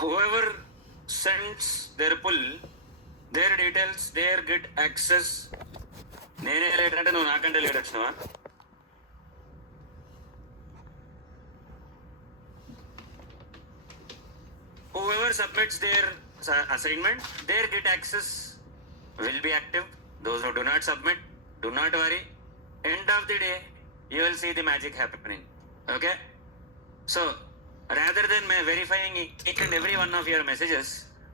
whoever sends their pull, their details, their get access. నేనే late అంటే నువ్వు నాకంటే లేట్ వచ్చినావా? Whoever submits their assignment, their get access will be active. Those who do not submit, do not worry. End of the day, you will see the magic happening. Okay? So, rather than verifying each and every one of your messages,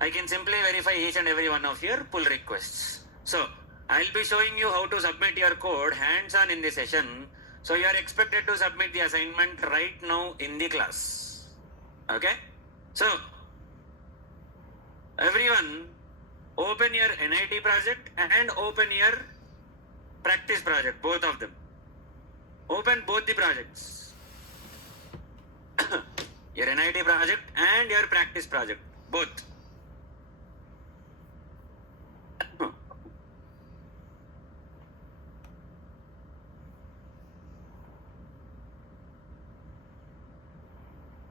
I can simply verify each and every one of your pull requests. So, I'll be showing you how to submit your code hands-on in the session. So, you are expected to submit the assignment right now in the class. Okay? So, everyone, open your NIT project and open your practice project, both of them. Open both the projects. Your NIT project and your practice project, both.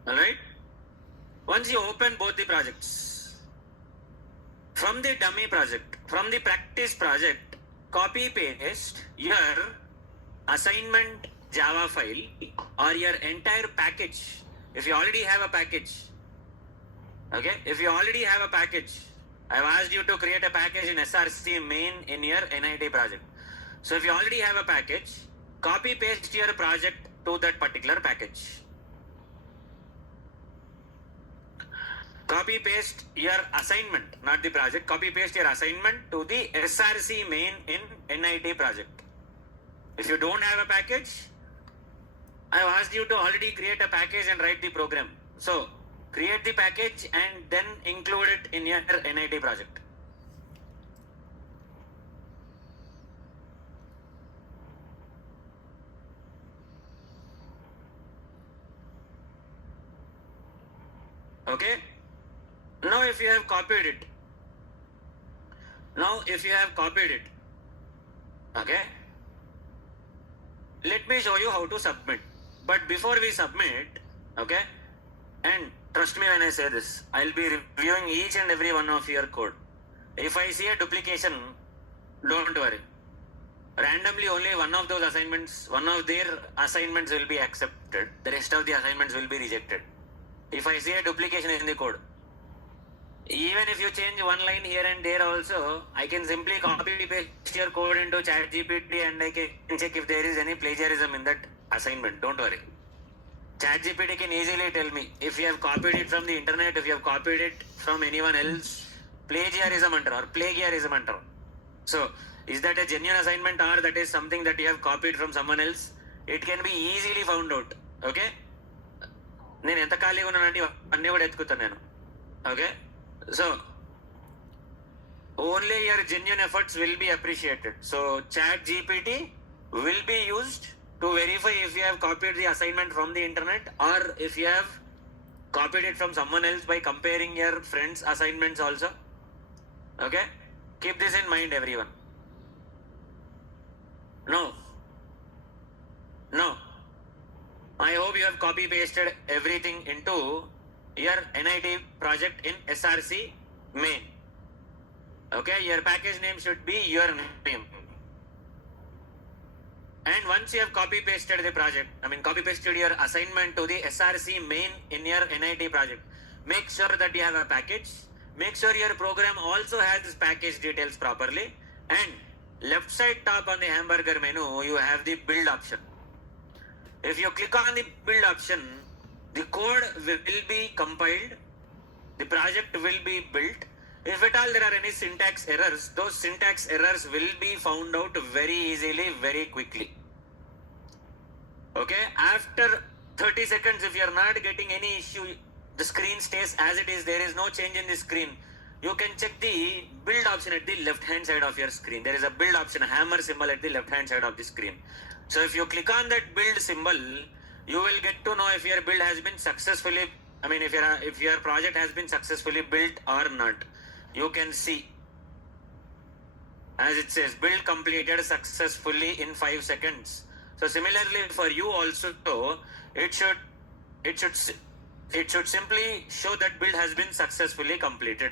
Alright? Once you open both the projects, from the dummy project, from the practice project, copy paste your assignment Java file or your entire package. If you already have a package, okay, if you already have a package, I've asked you to create a package in SRC main in your NIT project. So if you already have a package, copy paste your project to that particular package. Copy paste your assignment, not the project. Copy paste your assignment to the SRC main in NIT project. If you don't have a package, I have asked you to already create a package and write the program. So, create the package and then include it in your NIT project. Okay? Now if you have copied it, okay, let me show you how to submit. But before we submit, okay, and trust me when I say this, I'll be reviewing each and every one of your code. If I see a duplication, don't worry. Randomly only one of those assignments, one of their assignments will be accepted. The rest of the assignments will be rejected. If I see a duplication in the code, even if you change one line here and there also, I can simply copy paste your code into ChatGPT and I can check if there is any plagiarism in that assignment. Don't worry. ChatGPT can easily tell me if you have copied it from the internet, if you have copied it from anyone else, plagiarism or plagiarism. So, is that a genuine assignment or that is something that you have copied from someone else? It can be easily found out. Okay? నేను ఎంత ఖాళీగా ఉన్నానంటే అన్నీ కూడా ఎత్తుకుతాను నేను. Okay, so only your genuine efforts will be appreciated. So ChatGPT will be used to verify if you have copied the assignment from the internet or if you have copied it from someone else by comparing your friends' assignments also. Okay, keep this in mind, everyone. No, I hope you have copy pasted everything into your NIT project in SRC main. Okay, your package name should be your name. And once you have copy pasted the project, copy pasted your assignment to the SRC main in your NIT project, make sure that you have a package. Make sure your program also has this package details properly. And left side top on the hamburger menu, you have the build option. If you click on the build option, the code will be compiled, the project will be built. If at all there are any syntax errors, those syntax errors will be found out very easily, very quickly. Okay, after 30 seconds, if you are not getting any issue, the screen stays as it is, there is no change in the screen, you can check the build option at the left hand side of your screen. There is a build option, a hammer symbol at the left hand side of the screen. So if you click on that build symbol, you will get to know if your build has been successfully, if your project has been successfully built or not. You can see, as it says, build completed successfully in 5 seconds. So similarly for you also, it should it should simply show that build has been successfully completed.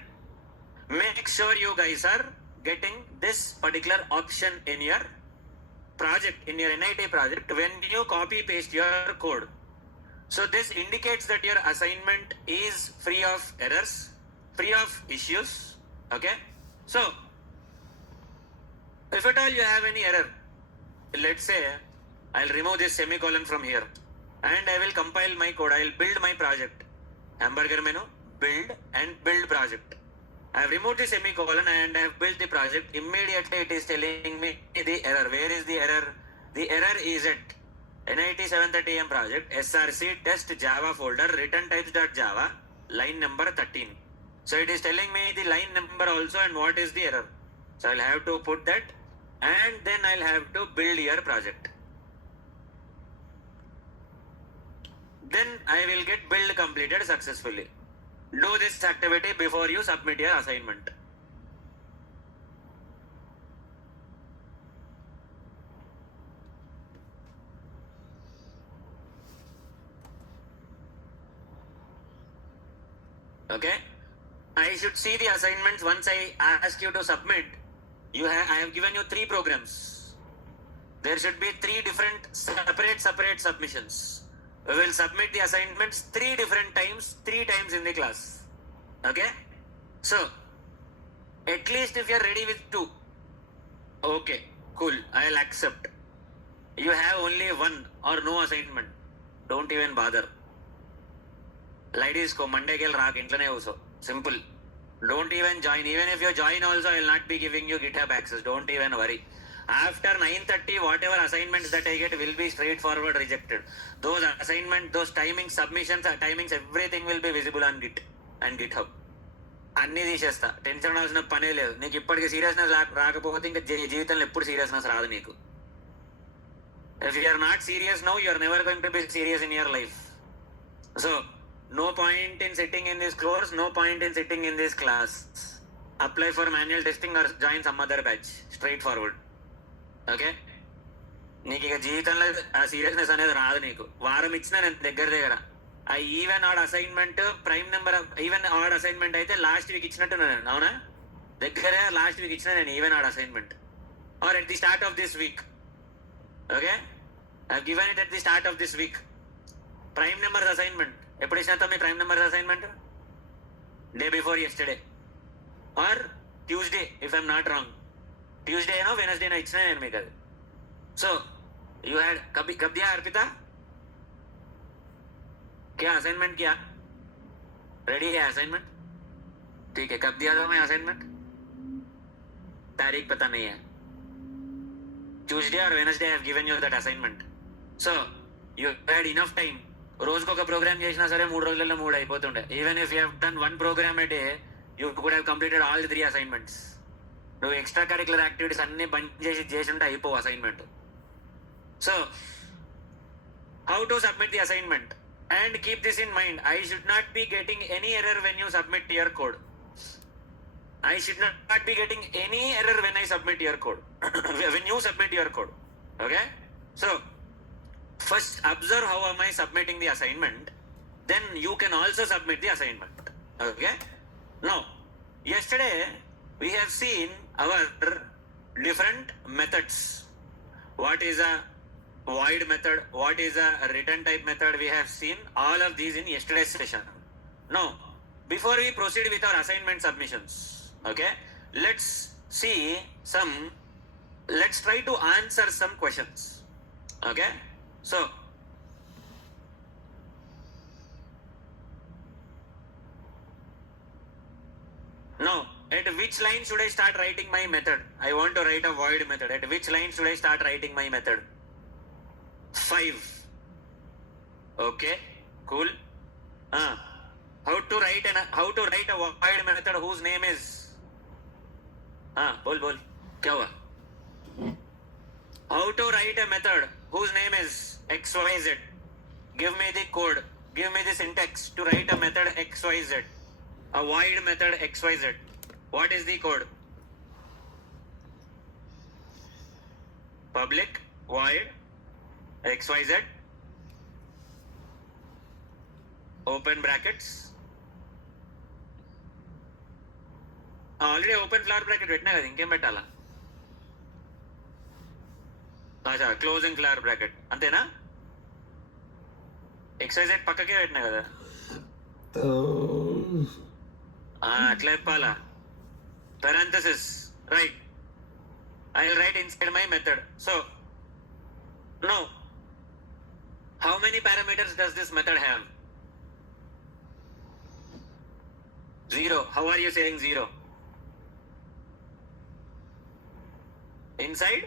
Make sure you guys are getting this particular option in your project, in your NIT project, when you copy paste your code. So this indicates that your assignment is free of errors, free of issues. Okay. So if at all you have any error, let's say I'll remove this semicolon from here and I will compile my code. I will build my project. Hamburger menu, build and build project. I have removed the semicolon and I have built the project. Immediately it is telling me the error. Where is the error? The error is at NIT 730M project, SRC test Java folder, return types.java, line number 13. So it is telling me the line number also and what is the error. So I'll have to put that and then I'll have to build your project. Then I will get build completed successfully. Do this activity before you submit your assignment. Okay. I should see the assignments once I ask you to submit. I have given you 3 programs. There should be 3 different separate submissions. We will submit the assignments 3 different times, 3 times in the class. Okay. So at least if you are ready with 2, okay, cool, I'll accept. You have only 1 or no assignment, don't even bother. Ladies ko Monday kel raak intlane uso. Simple. Don't even join. Even if you join also, I will not be giving you GitHub access. Don't even worry. After 9:30, whatever assignments that I get will be straightforward rejected. Those assignment, those timings, submissions, timings, everything will be visible on Git and GitHub. అన్నీ తీసేస్తా. Tension అవ్వాల్సిన పనే లేదు. నీకు ఇప్పటికీ seriousness రాకపోతే ఇంకా జీవితంలో ఎప్పుడు సీరియస్నెస్ రాదు నీకు. If you are not serious now, you are never going to be serious in your life. So no point in sitting in this course, no point in sitting in this class. Apply for manual testing or join some other batch. Straightforward. Okay? నీకు ఇక జీవితంలో ఆ seriousness అనేది రాదు నీకు. వారం ఇచ్చినా నేను దగ్గర ఆ even odd assignment prime number even odd assignment అయితే లాస్ట్ వీక్ ఇచ్చినట్టు నేను, అవునా? దగ్గరే లాస్ట్ వీక్ ఇచ్చిన నేను even odd assignment or at the start of this week. Okay, I given it at the start of this week. Prime numbers assignment ఎప్పుడు ఇచ్చినా మీ prime numbers assignment day before yesterday or Tuesday if I'm not wrong. ట్యూస్డేనో వెనస్డేనో ఇచ్చినా నేను మీకు అది. So you had कब दिया अर्पिता? क्या असाइनमेंट किया? रेडी है असाइनमेंट? ठीक है, कब दिया था मैं असाइनमेंट? तारीख पता नहीं है. ट्यूसडे और Wednesday I have given you that assignment. So you had enough time. రోజుకు ఒక ప్రోగ్రామ్ చేసినా సరే 3 రోజులలో 3 అయిపోతుండే. Even if you have done 1 program a day, you could have completed all the 3 assignments. నువ్వు ఎక్స్ట్రా కరిక్యులర్ యాక్టివిటీస్ అన్ని బంద్ చేసి ఉంటే అయిపోవు assignment. So how to submit the assignment? And keep this in mind, I should not be getting any error when you submit your code. I should not be getting any error when I submit your code. When you submit your code. Okay? So, first observe how am I submitting the assignment. Then you can also submit the assignment. Okay? Now, yesterday we have seen our different methods. What is a void method, what is a return type method? We have seen all of these in yesterday's session. Now, before we proceed with our assignment submissions, okay, let's try to answer some questions. Okay, so now at which line should I start writing my method? I want to write a void method. At which line should I start writing my method? 5. Okay, cool. How to write a void method whose name is bol kya hua? How to write a method whose name is xyz? Give me the code, give me the syntax to write a method xyz, a void method xyz. What is the code? Public void xyz. open brackets. Already open flower bracket పెట్టినా కదా, ఇంకేం పెట్టాలా? అచ్చా, closing flower bracket అంతేనా? XYZ పక్కకే పెట్టినా కదా. అట్లా చెప్పాలా? parenthesis, right? I will write inside my method. So now how many parameters does this method have? 0. How are you saying 0? Inside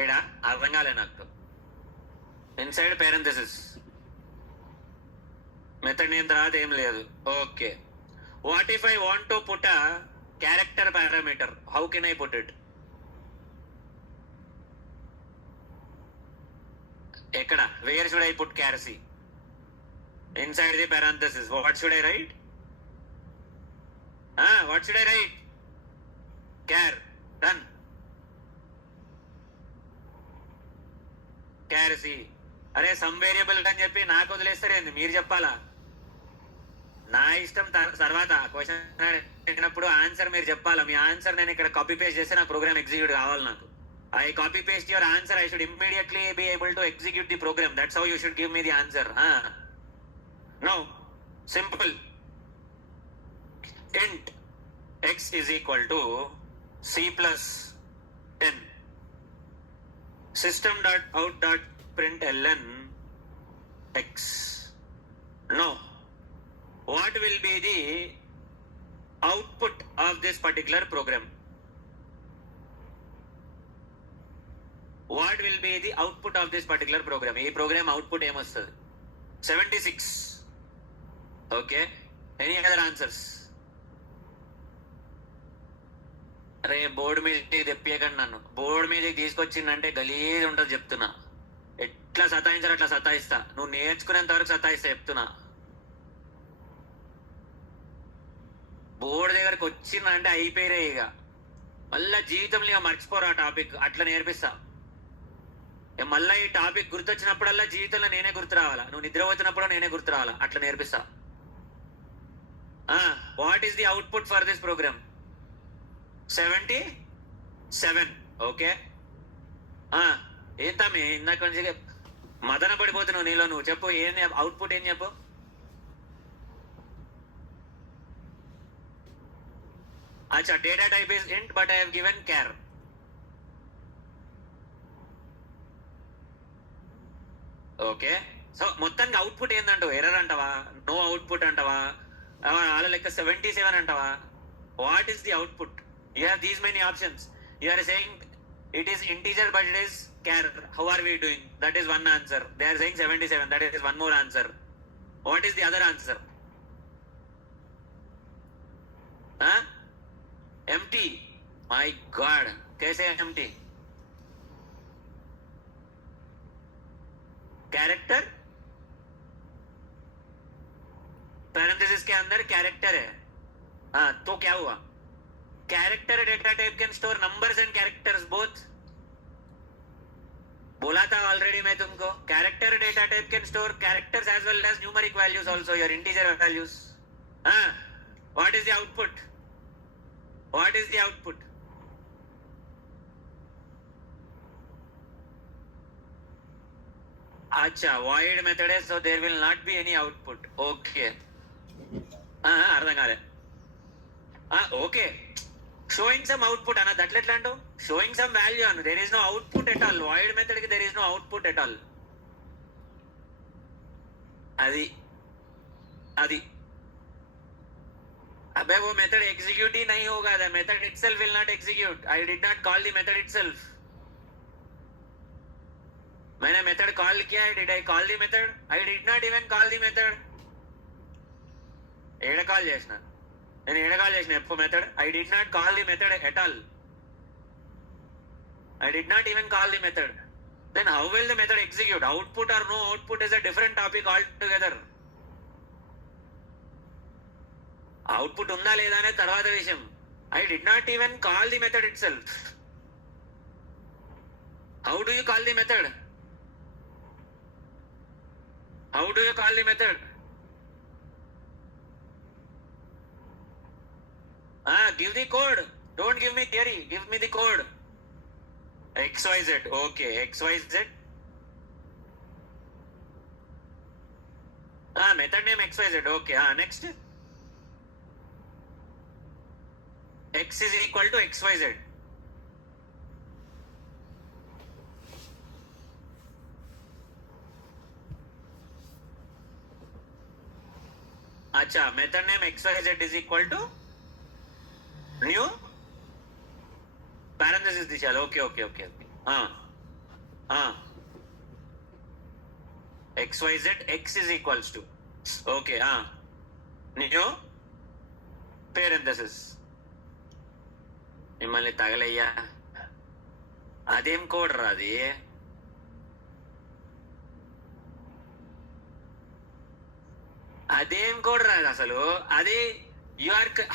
ఏడా అర్థం కాలే నాకు. ఇన్సైడ్ parenthesis, మెథడ్ నేమ్ తర్వాత ఏం లేదు. Okay, what if I want to put a character parameter? How can I put it? ఎక్కడ? Where should I put క్యారసీ? Inside the parenthesis. What should I write? What should I write? Char. Done. క్యారసీ. అరే some variable అని చెప్పి నాకు వదిలేస్తారేంది? మీరు చెప్పాలా? నా ఇష్టం. తర్వాత క్వశ్చన్ అడిగినప్పుడు ఆన్సర్ మీరు చెప్పాలా. మీ ఆన్సర్ నేను ఇక్కడ కాపీ పేస్ట్ చేస్తే నా ప్రోగ్రామ్ ఎగ్జిక్యూట్ కావాలి నాకు. I copy paste your answer, I should immediately be able to execute the program. That's how you should give me the answer. No, simple. Int x is equal to C+10 system.out.println x. Now, what will be the output of this particular program? What will be the output of this particular program? ఈ programme output ఏమొస్తుంది? 76. Okay, any other answers? అరే board మీదకి తెప్పియకండి నన్ను. Board మీదకి తీసుకొచ్చిందంటే గలీజ్ ఉంటుంది చెప్తున్నా. ఎట్లా సతాయించారు అట్లా సతాయిస్తా. నువ్వు నేర్చుకునేంత వరకు సతాయిస్తా చెప్తున్నా. బోర్డు దగ్గరకు వచ్చిందంటే అయిపోయిరే ఇక. మళ్ళా జీవితంలో ఇక మర్చిపోరు ఆ టాపిక్. అట్లా నేర్పిస్తా. మళ్ళీ ఈ టాపిక్ గుర్తొచ్చినప్పుడల్లా జీవితంలో నేనే గుర్తు రావాలా, నువ్వు నిద్రపోతున్నప్పుడు నేనే గుర్తు రావాలా. అట్లా నేర్పిస్తా. What is the output for this program? 77. Okay, ఏంటా మీ ఇందాక నుంచి మదన పడిపోతున్నావు నీలో నువ్వు. చెప్పు, ఏం అవుట్పుట్ ఏం చెప్పు. అచ్చా, data type is int but I have given char. Okay, so మొత్తానికి అవుట్పుట్ ఏందంటావు? ఎర్రర్ అంటావా? నో అవుట్పుట్ అంటావా? వాళ్ళ లెక్క 77 అంటావా? What is the output? You have these many options. You are saying it is integer but it is char. How are we doing? That is one answer. They are saying 77. That is one more answer. What is the other answer? Empty. My God. कैसे empty? Character. Parenthesis के अंदर character है. तो क्या हुआ? Character data type can store numbers and characters both. बोला था already मैं तुमको. Character data type can store characters as well as numeric values also, your integer values. What is the output? What is the output? अच्छा, void method है, so there will not be any output. Okay. అర్థం కాలే. Okay, showing some output అన్నది అట్లా ఎట్లా అంటావు? showing some value అన్న. there is no output at all. void method కి there is no output at all. అది అది अबे वो method execute ही नहीं होगा. the method itself will not execute. I did not call the method itself. मैंने method call किया है. did I call the method? I did not even call the method. ఏడ కాల్ చేసిన నేను? ఏడ కాల్ చేసిన ఎప్పుడు method? I did not call the method at all. I did not even call the method. Then how will the method execute? Output or no output is a different topic altogether. Output ఉందా లేదా అనేది తర్వాత విషయం. I did not even call the method itself. How do you call the method? How do you call the method? Give the code. Don't give me theory. Give me the code. XYZ. Okay, XYZ. Method name XYZ. Okay. Next. X is equal to XYZ. अच्छा, method name XYZ is equal to new parenthesis दिशाल. Okay. XYZ X is equals to. Okay. New parenthesis. మిమ్మల్ని తగలయ్యా, అదేం code రాది? అదేం code రాదు అసలు. అది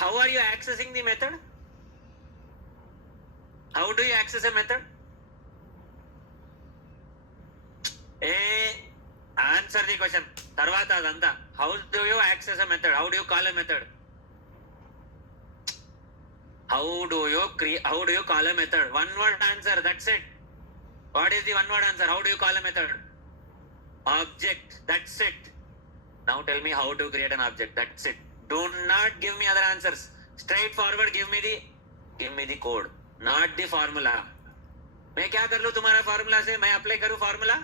how are you accessing the method? How do you access a method? Answer the question తర్వాత అదంతా. How do you access a method? How do you call a method? How do you call a method? One word answer, that's it. What is the one word answer? How do you call a method? Object, that's it. Now tell me how to create an object, that's it. Do not give me other answers. Straightforward give me the code, not the formula. मैं क्या कर लूँ तुम्हारा formula से? मैं apply करूँ formula?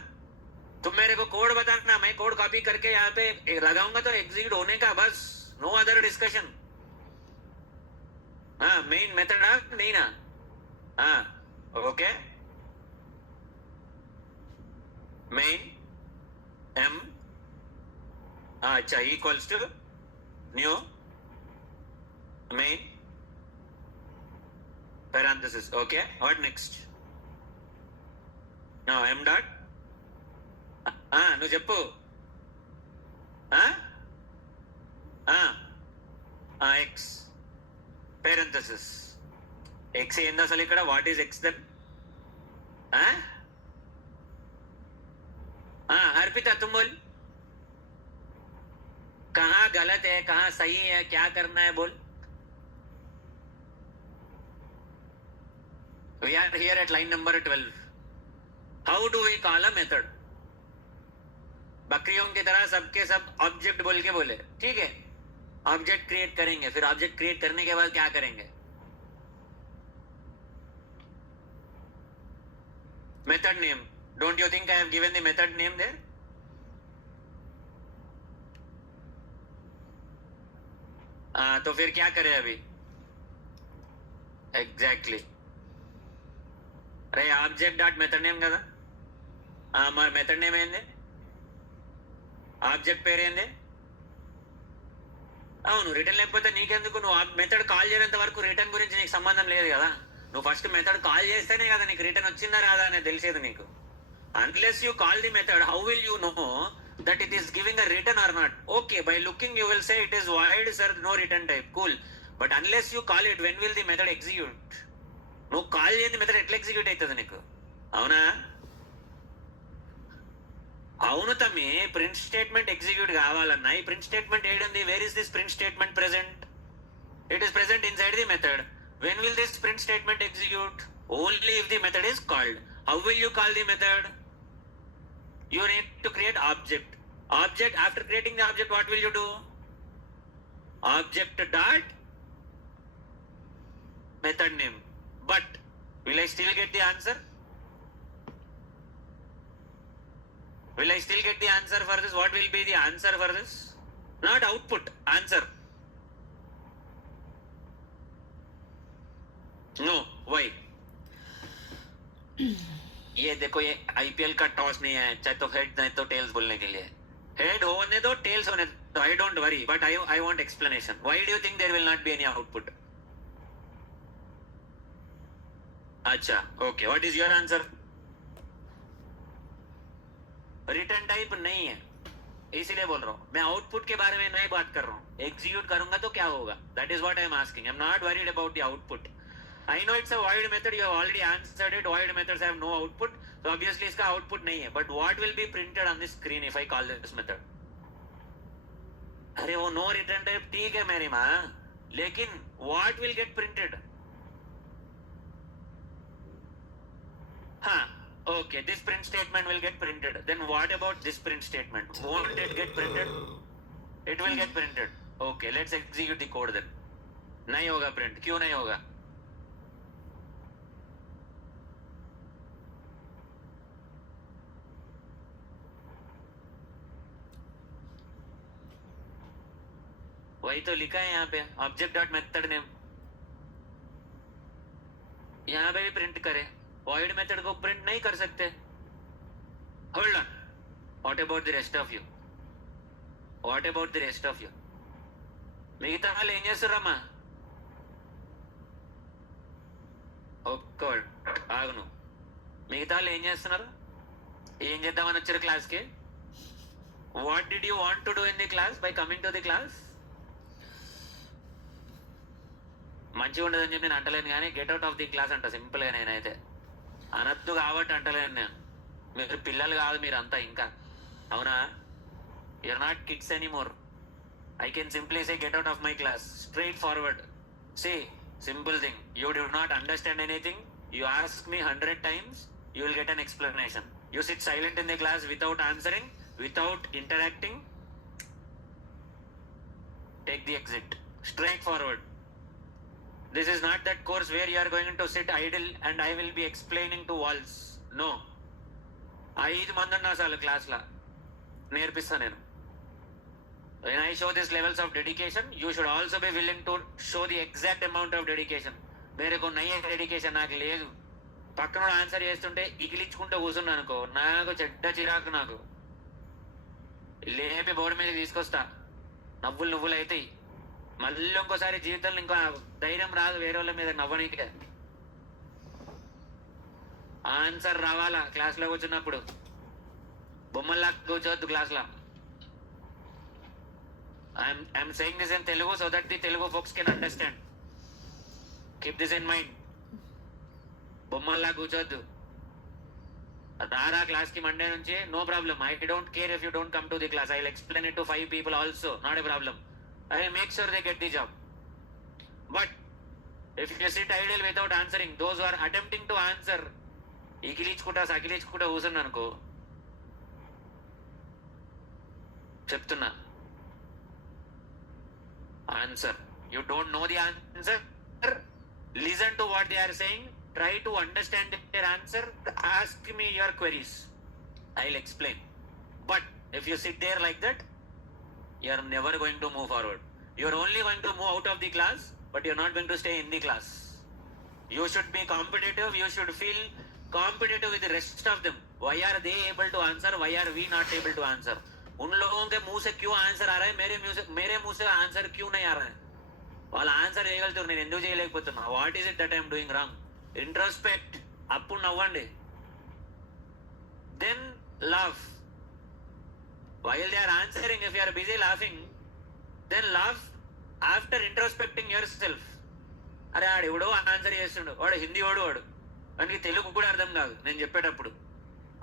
तुम मेरे को कोड बताना, मैं कोड कॉपी करके यहाँ पे लगाऊंगा तो एग्जीक्यूट होने का, बस. No other discussion. Main method नहीं ना? ओके. मेन एम अच्छा equals to new main parenthesis. Okay, what next? Now m dot నువ్వు చెప్పు. x parenthesis. x ఏంది అసలు ఇక్కడ? What is x then? Arpita तुम बोल. कहाँ गलत है, कहाँ सही है, क्या करना है बोल. We are here at line number 12. How do we call a method? बकरियों की तरह सबके सब ऑब्जेक्ट बोल के बोले, ठीक है. ऑब्जेक्ट क्रिएट करेंगे, फिर ऑब्जेक्ट क्रिएट करने के बाद क्या करेंगे? Method name. Don't you think I have given the method name there? तो फिर क्या करें अभी? एग्जैक्टली. अरे ऑब्जेक्ट डॉट मेथड नेम కదా. మరి మెథడ్ నేమ్ ఏంది? ఆబ్జెక్ట్ పేరు ఏంది? అవును, రిటర్న్ లేకపోతే నీకెందుకు? నువ్వు మెథడ్ కాల్ చేయనంత వరకు రిటర్న్ గురించి నీకు సంబంధం లేదు కదా. నువ్వు ఫస్ట్ మెథడ్ కాల్ చేస్తేనే కదా నీకు రిటర్న్ వచ్చిందా రాదా అనేది తెలిసేది నీకు. Unless you call the method, how will you know that it is giving a return or not? Okay, by looking you will say it is void, sir, no return type. Cool. But unless you call it, when will the method execute? నువ్వు call చేయని method ఎట్లా execute అవుతుంది నీకు? అవునా? అవును తమ్మి, print statement execute కావాలన్నా ఈ ప్రింట్ స్టేట్మెంట్ ఏడుంది? Where is this print statement present? It is present inside the method. When will this print statement execute? Only if the method is called. How will you call the method? You need to create object. Object, after creating the object, what will you do? Object dot method name. But will I still get the answer? Will I still get the answer for this? What will be the answer for this? Not output, answer. No, why? ये देखो, ये IPL का toss नहीं है, चाहे तो head नहीं तो टेल्स बोलने के लिए. हेड होने दो, टेल्स होने दो. I don't worry, but I want explanation. Why do you think there will not be any output? अच्छा, okay. What is your answer? Return type नहीं है, इसीलिए बोल रहा हूँ. मैं आउटपुट के बारे में नहीं बात कर रहा हूँ. एग्जीक्यूट करूंगा तो क्या होगा, that is what I am asking. I am not worried about the output. I know it's a void method, you have already answered it. Void methods have no output, so obviously इसका output नहीं है. But what will be printed on the screen if I call this method? अरे वो no return type ठीक है मेरी माँ, लेकिन what will get printed? हाँ, okay, this print statement will get printed. Then what about this print statement? Won't it get printed? It will get printed. Okay, let's execute the code then. नहीं होगा print. क्यों नहीं होगा? वही तो लिखा है यहाँ पे, ऑब्जेक्ट डॉट मेथड नेम. यहाँ पे भी प्रिंट करे, void मेथड को प्रिंट नहीं कर सकते. Hold on, what about the rest of you? What about the rest of you? మిగతా వాళ్ళు ఏం చేస్తారమ్మా? ఒక్కడు ఆగును. మిగతా వాళ్ళు ఏం చేస్తున్నారు? ఏం చేద్దామని వచ్చారు క్లాస్కి? What did you want to do in the class by coming to the class? మంచిగా ఉండదని చెప్పి నేను అంటలేను, కానీ get out of the class అంట సింపుల్గా. నేనైతే అనద్దు కాబట్టి అంటలేను నేను. మీరు పిల్లలు కాదు, మీరు అంతా ఇంకా. అవునా? You're not kids anymore. I can simply say get out of my class. Straightforward. See, simple thing. You do not understand anything. You ask me 100 times, you will get an explanation. You sit silent in the class without answering, without interacting. Take the exit. Straightforward. This is not that course where you are going to sit idle and I will be explaining to walls. No. 5 మంది ఉన్నా చాలు క్లాస్లో, నేర్పిస్తా నేను. When I show these levels of dedication, you should also be willing to show the exact amount of dedication. మేరకు నయ్యే dedication నాకు లేదు. పక్కన ఆన్సర్ చేస్తుంటే ఇగిలించుకుంటూ కూర్చున్నా అనుకో, నాకు చెడ్డ చిరాకు. నాకు లేపి బోర్డు మీద తీసుకొస్తా, నవ్వులు నువ్వులు అవుతాయి. మళ్ళీ ఇంకోసారి జీవితంలో ఇంకో ధైర్యం రాదు వేరే వాళ్ళ మీద నవ్వనీకే. ఆన్సర్ రావాలా క్లాస్లో కూర్చున్నప్పుడు. బొమ్మల్లా కూర్చోవద్దు క్లాస్లో. I'm saying this in Telugu so that the Telugu folks can understand. Keep this in mind. బొమ్మల్లా కూర్చోద్దు. రారా క్లాస్కి మండే నుంచి, no problem. I don't care if you don't come to the class. I'll explain it to 5 people also. Not a problem. I'll make sure they get the job. But if you sit idle without answering, those who are attempting to answer, ఇకిలించుకుంటా సకిలించుకుంటా కూర్చున్నా అనుకో, చెప్తున్నా, answer. You don't know the answer? Listen to what they are saying. Try to understand their answer. Ask me your queries. I'll explain. But if you sit there like that, you are never going to move forward. You are only going to move out of the class, but you are not going to stay in the class. You should be competitive. You should feel competitive with the rest of them. Why are they able to answer? Why are we not able to answer? उन लोगों के मुंह से क्यों answer आ रहा है, मेरे मुंह से आंसर क्यों नहीं आ रहा है? వాళ్ళు ఆన్సర్ చేయగలుగుతారు, నేను ఎందుకు చేయలేకపోతున్నా? What is it that I'm doing wrong? Introspect. అప్పుడు నవ్వండి. Then laugh while they are answering. If you are busy laughing, then laugh after introspecting yourself. అరే ఆడు ఎవడో ఆన్సర్ చేస్తుండు, వాడు హిందీ వాడు, వాడికి తెలుగు కూడా అర్థం కాదు నేను చెప్పేటప్పుడు,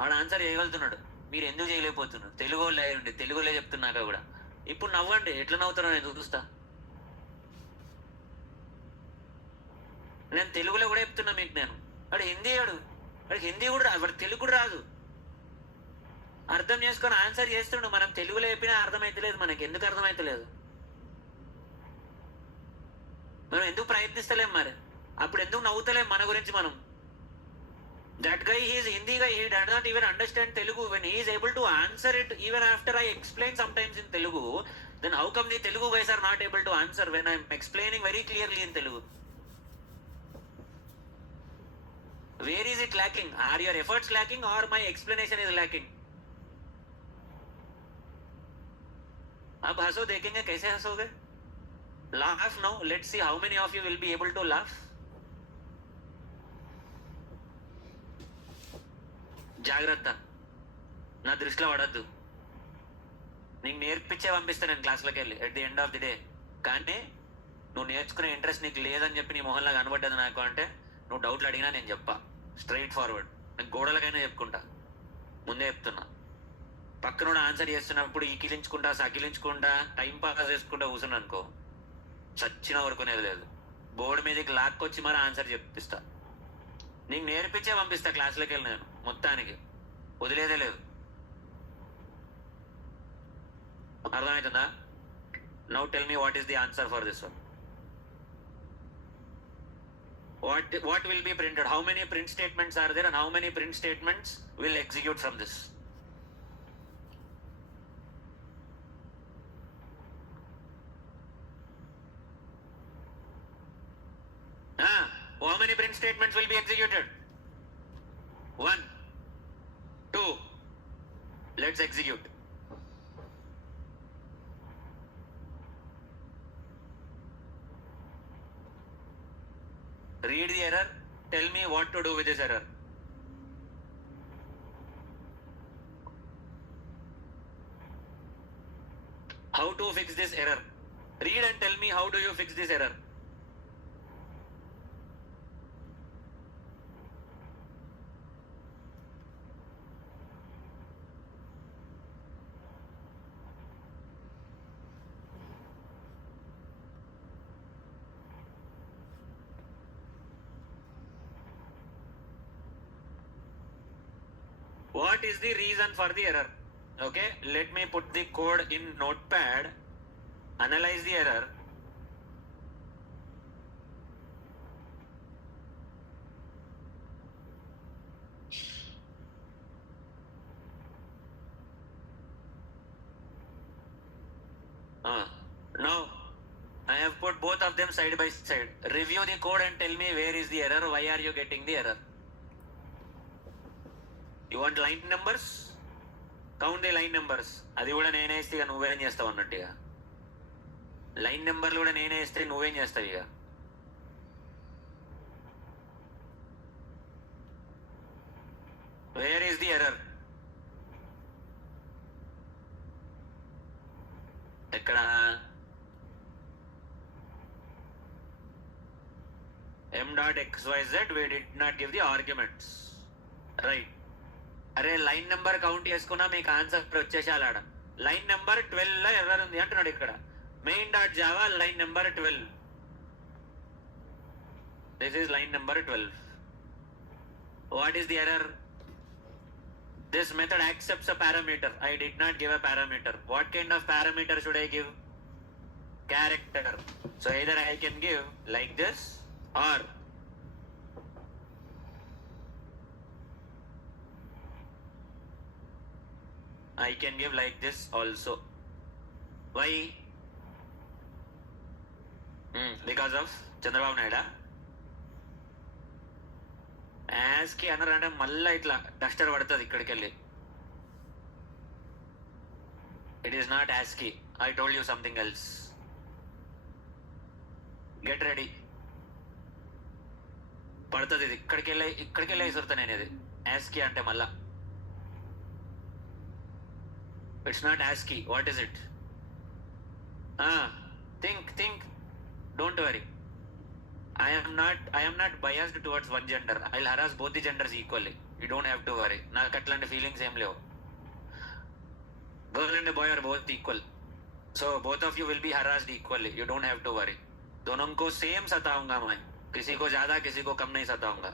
వాడు ఆన్సర్ చేయగలుగుతున్నాడు, మీరు ఎందుకు చేయలేకపోతున్నారు? తెలుగు వాళ్ళు అయ్యండి, తెలుగులో చెప్తున్నాక కూడా. ఇప్పుడు నవ్వండి, ఎట్లా నవ్వుతారో నేను చూస్తా. నేను తెలుగులో కూడా చెప్తున్నా మీకు. నేను వాడు హిందీ, వాడికి హిందీ కూడా రాదు, వాడికి తెలుగు కూడా రాదు. అర్థం చేసుకొని ఆన్సర్ చేస్తుండు. మనం తెలుగులో చెప్పినా అర్థమైతలేదు. మనకి ఎందుకు అర్థమైతలేదు? మనం ఎందుకు ప్రయత్నిస్తలేం మరి? అప్పుడు ఎందుకు నవ్వుతలేం మన గురించి మనం? That guy, he is Hindi guy, he does not even understand Telugu. When he is able to answer it, even after I explain sometimes in Telugu, then how come the Telugu guys are not able to answer when I am explaining very clearly in Telugu? Where is it lacking? Are your efforts lacking or my explanation is lacking? अब हंसो, देखेंगे कैसे हंसोगे. Laugh now. Let's see how many of you will be able to laugh. జాగ్రత్త, నా దృష్టిలో పడద్దు. నీకు నేర్పించే పంపిస్తాను నేను క్లాస్లోకి వెళ్ళి at the end of the day. కానీ నువ్వు నేర్చుకునే ఇంట్రెస్ట్ నీకు లేదని చెప్పి నీ మొహంలా కనబడ్డది నాకు అంటే నువ్వు డౌట్లు అడిగినా నేను చెప్పా స్ట్రైట్ ఫార్వర్డ్. నేను గోడలకైనా చెప్పుకుంటా, ముందే చెప్తున్నా. పక్కన ఆన్సర్ చేస్తున్నప్పుడు ఈకిలించుకుంటా సకిలించుకుంటా టైం పాస్ చేసుకుంటా కూర్చున్నా అనుకో, చచ్చిన వరకునేది లేదు. బోర్డు మీదకి లాక్కొచ్చి మరి ఆన్సర్ చెప్పిస్తా. నీకు నేర్పించే పంపిస్తా క్లాసులోకి వెళ్ళి, నేను మొత్తానికి వదిలేదే లేదు. అర్థమవుతుందా? Now tell me what is the answer for this one. What will be printed? How many print statements are there and how many print statements will execute from this? How many print statements will be executed? 1, 2. Let's execute. Read the error. Tell me what to do with this error. How to fix this error? Read and tell me how do you fix this error. What is the reason for the error? Okay, let me put the code in Notepad. Analyze the error. Now I have put both of them side by side. Review the code and tell me where is the error. Why are you getting the error? You want line numbers? Count the line numbers. అది కూడా నేనే ఇస్తే ఇక నువ్వేం చేస్తావు అన్నట్టు. ఇక line నెంబర్లు కూడా నేనే ఇస్తే నువ్వేం చేస్తావు ఇక. Where is the error? ఎక్కడ? m.xyz we did not give the arguments. Right. అరే లైన్ నెంబర్ కౌంట్ చేసుకున్నా మీకు ఆన్సర్ వచ్చేసాలి. ఆడ లైన్ నెంబర్ 12 ఎర్రర్ ఉంది అంటున్నాడు. ఇక్కడ main dot Java line number 12. This is line number 12. What is the error? This method accepts a parameter. I did not give a parameter. What kind of parameter should I give? Character. So either I can give like this or I can give like this also. Why? Because of Chandrababu Naidu. ASCII అన్నారంటే మళ్ళీ ఇట్లా duster పడుతుంది ఇక్కడికి వెళ్ళి. It is not ASCII. I told you something else. Get ready. పడుతుంది ఇది ఇక్కడికి వెళ్ళి విసురుతా నేను. ఇది యాస్కి అంటే మళ్ళా it's not ASCII. What is it? Think. Don't worry. I am not biased towards one gender. I'll harass both the genders equally. You don't have to worry. నాకు అట్లాంటి ఫీలింగ్స్ ఏం లేవు. Girl and boy are both equal. So both of you will be harassed equally. You don't have to worry. दोनों को same सताऊंगा मैं. किसी को ज्यादा किसी को कम नहीं सताऊंगा.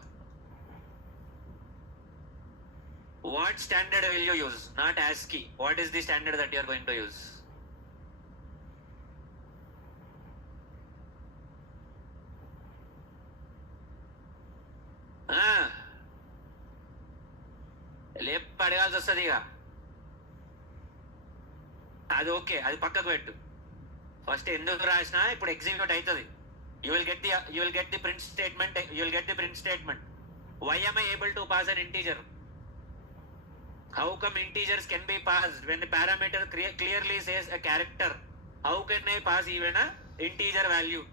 What standard will you use? Not ASCII. What is the standard that you are going to use? లేపు అడగాల్సి వస్తుంది ఇక. అది ఓకే, అది పక్కకు పెట్టు. ఫస్ట్ ఎందుకు రాసినా ఇప్పుడు ఎగ్జిక్యూట్ అవుతుంది. You will get the print statement. Why am I able to pass an integer? How come integers can be passed when the parameter clearly says a character? How can I pass even a integer value?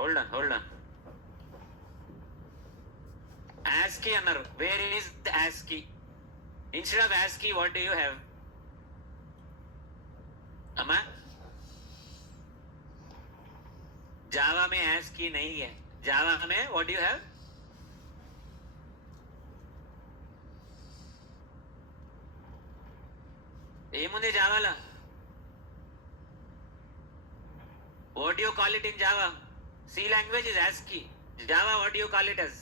Hold on. ASCII annaru. Where is the ASCII? Instead of ASCII, what do you have? अमा जावा में has की नहीं है. जावा में what do you have? ఏముంది జావాలో? What do you call it in Java? C language is ASCII. Java, what do you call it as?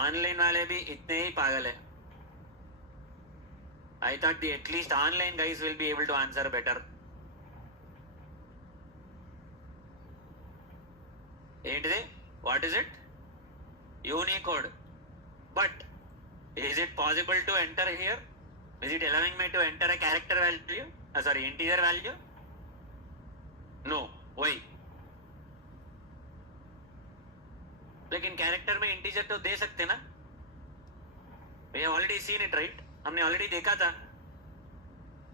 Online वाले भी इतने ही पागल है. I thought at least online guys will be able to answer better. ఏంటిది? What is it? Unicode. But is it possible to enter here? Is it allowing me to enter a character value? Sorry, integer value? No. Why? लेकिन character में integer तो दे सकते ना. We have already seen it, right? हमने already देखा था.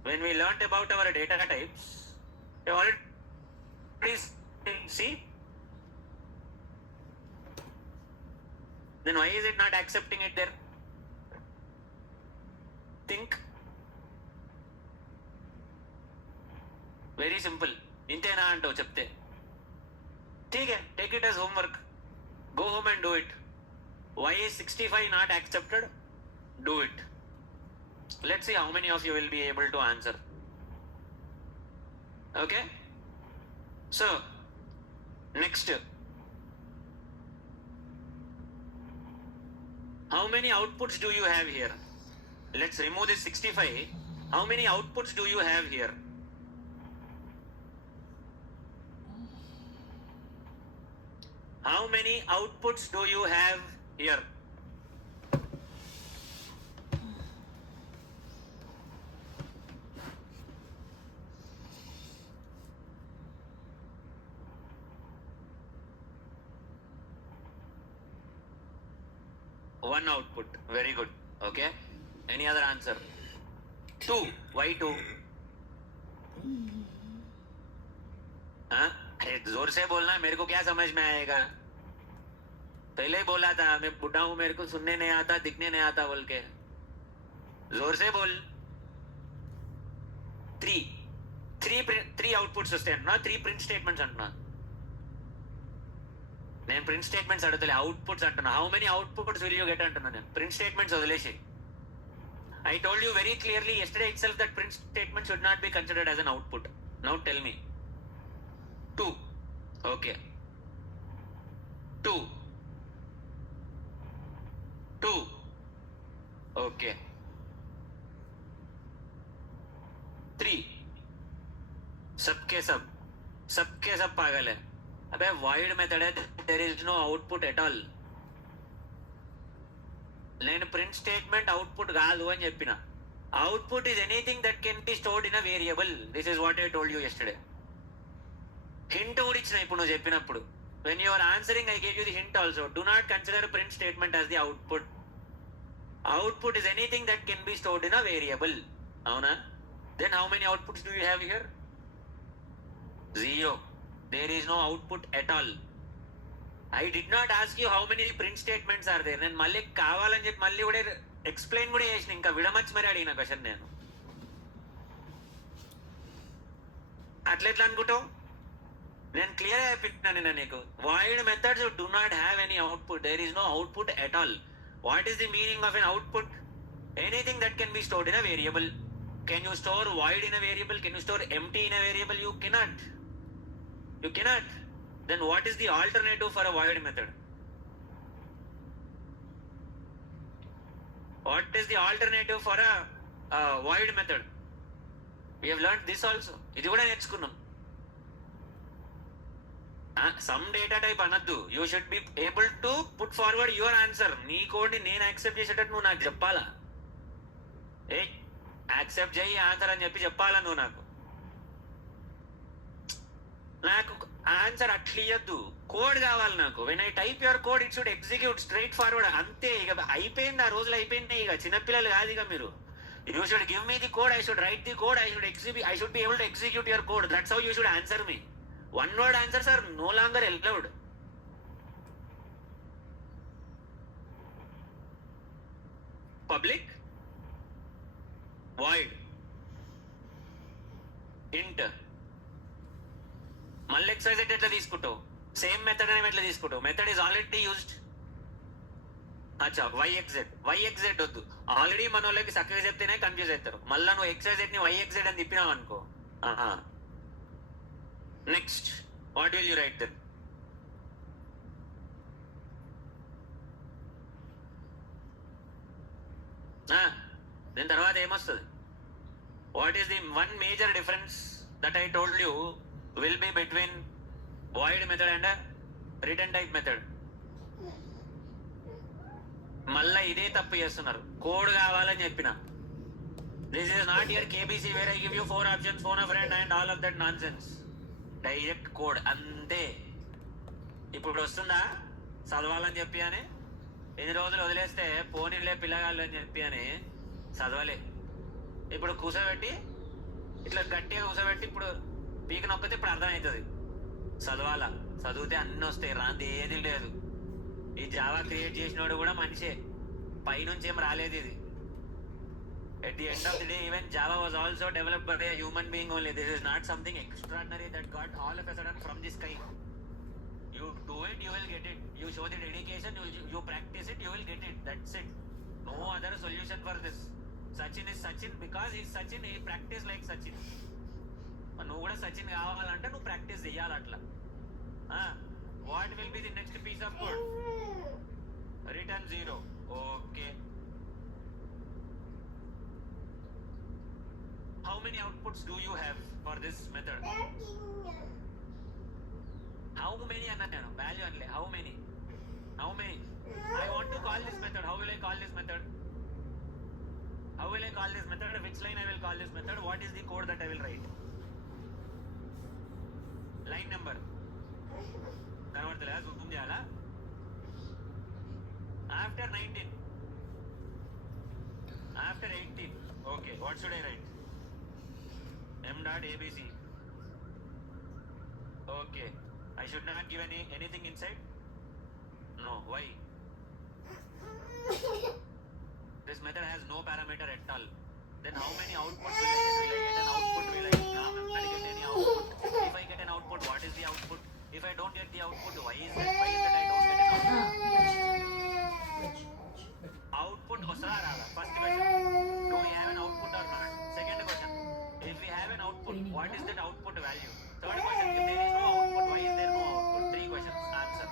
When we learnt about our data types, we have already see. Then why is it not accepting it there? Think. Very simple. ఇంతేనా అంటావు చెప్తే. ठीक है, take it as homework. Go home and do it. Why is 65 not accepted? Do it. Let's see how many of you will be able to answer. Okay? So, next. How many outputs do you have here? Let's remove this 65. How many outputs do you have here? How many outputs do you have here? One output. Very good. Okay. Any other answer? 2. Why 2? हाँ? अरे जोर से बोलना, मेरे को क्या समझ में आएगा. पहले ही बोला था मैं बुढ़ा हूं, मेरे को सुनने नहीं आता, दिखने नहीं आता बोल के. जोर से बोल. 3 అవుట్పుట్స్ వస్తాయి అన్నా. 3 ప్రింట్ స్టేట్మెంట్స్ అంటున్నా. నేను ప్రింట్ స్టేట్మెంట్స్ అడుగుతలే, అవుట్పుట్స్ అంటున్నా. How many outputs will you get అంటున్నా నేను. ప్రింట్ స్టేట్మెంట్స్ వదిలేసి. I told you very clearly yesterday itself that print statement should not be considered as an output. Now tell me. 2. Okay. 2. Okay. 3. सबके सब पागल है. अबे void method है, there is no output at all. నేను print statement output కాదు అని చెప్పిన. Output is anything that can be stored in a variable. This is what I told you yesterday. Hint కూడా ఇచ్చిన ఇప్పుడు నువ్వు చెప్పినప్పుడు. When you are answering I gave you the hint also. Do not consider print statement as the output. Output is anything that can be stored in a variable. అవునా? Then how many outputs do you have here? 0. There is no output at all. I did not ask you how many print statements are there. నేను మళ్ళీ కావాలని చెప్పి మళ్ళీ కూడా explain కూడా చేసిన. ఇంకా విడమర్చి మరి అడిగిన క్వశ్చన్ నేను. అట్లెట్లా అనుకుంటావు? నేను క్లియర్ గా చెప్పినాను నేను నీకు. Void methods do not have any output. There is no output at all. What is the meaning of an output? Anything that can be stored in a variable. Can you store void in a variable? Can you store empty in a variable? You cannot. Then what is the alternative for a void method? What is the alternative for a void method? We have learned this also. ఇది కూడా నేర్చుకున్నాం. Some data type అనద్దు. You should be able to put forward your answer. నీ కోడ్ని నేను accept చేసేటట్టు నువ్వు నాకు చెప్పాలా. యాక్సెప్ట్ చేయి ఆన్సర్ అని చెప్పాలా నువ్వు నాకు. నాకు ఆన్సర్ అట్లా ఇయ్యద్దు. కోడ్ కావాలి నాకు. When I type your code it should execute straight forward. అంతే, ఇక అయిపోయింది, ఆ రోజులు అయిపోయినాయి. ఇక చిన్నపిల్లలు కాదు ఇక మీరు. You should give me the code, I should write the code, I should be able to execute your code. That's how you should answer me. One word answers are no longer allowed. Public void int మళ్ళీ ఎక్సైజ్ ఎట్లా తీసుకుంటావు? Same method అని ఎట్లా తీసుకుంటావు? Method is already used. అచ్చా, YXZ వద్దు. Already మన వాళ్ళకి చక్కగా చెప్తేనే కన్ఫ్యూజ్ అవుతారు. మళ్ళీ నువ్వు ఎక్సైజెడ్ ని వైఎక్జెడ్ అని తిప్పినావు అనుకో. Next what will you write then? దీని తర్వాత ఏమొస్తుంది? What is the one major difference that I told you will be between void method and return type method? మళ్ళా ఇదే తప్పు చేస్తున్నారు. కోడ్ కావాలని చెప్పిన. This is not your KBC where I give you 4 options, phone a friend and all of that nonsense. Direct code అంతే. ఇప్పుడు వస్తుందా చదవాలని చెప్పి అని? ఎన్ని రోజులు వదిలేస్తే పోనీలే పిల్లగాళ్ళు అని చెప్పి అని చదవలే. ఇప్పుడు కూసబెట్టి ఇట్లా గట్టిగా కూసబెట్టి ఇప్పుడు పీక నొక్కితే ఇప్పుడు అర్థమవుతుంది. చదవాలా, చదివితే అన్నీ వస్తాయి, రాంది ఏది లేదు. ఈ జావా క్రియేట్ చేసినోడు కూడా మనిషే, పైనుంచి ఏం రాలేదు ఇది. At the end of the day, even Java was also developed by a human being only. This is not something extraordinary that got all of a sudden from the sky. You do it, you will get it. You show the dedication, you practice it, you will get it. That's it. No other solution for this. Sachin is Sachin because he is Sachin. He practice like Sachin. నువ్వు కూడా సచిన్ కావాలంటే నువ్వు practice చెయ్యాలి అట్లా. What will be the next piece of code? Return 0. Okay. How many outputs do you have for this method? How many అన్నాను, value అనలే. How many I want to call this method. How will I call this method? Which line I will call this method? What is the code that I will write? Line number కనబడతలేదా? Zoom చేయాలా? After 19, after 18. Okay, what should I write? m.abc. Okay, I should not give anything inside? No. Why? This method has no parameter at all. Then how many outputs will I get? Will I get an output? Will I not get any output? If I get an output, what is the output? If I don't get the output, why is that I don't get an output? Output vastara rada. First question, do we have an output or not? Second question, if we have an output, what is that output value? Third question, if there is no output, why is there no output? 3 questions, answer.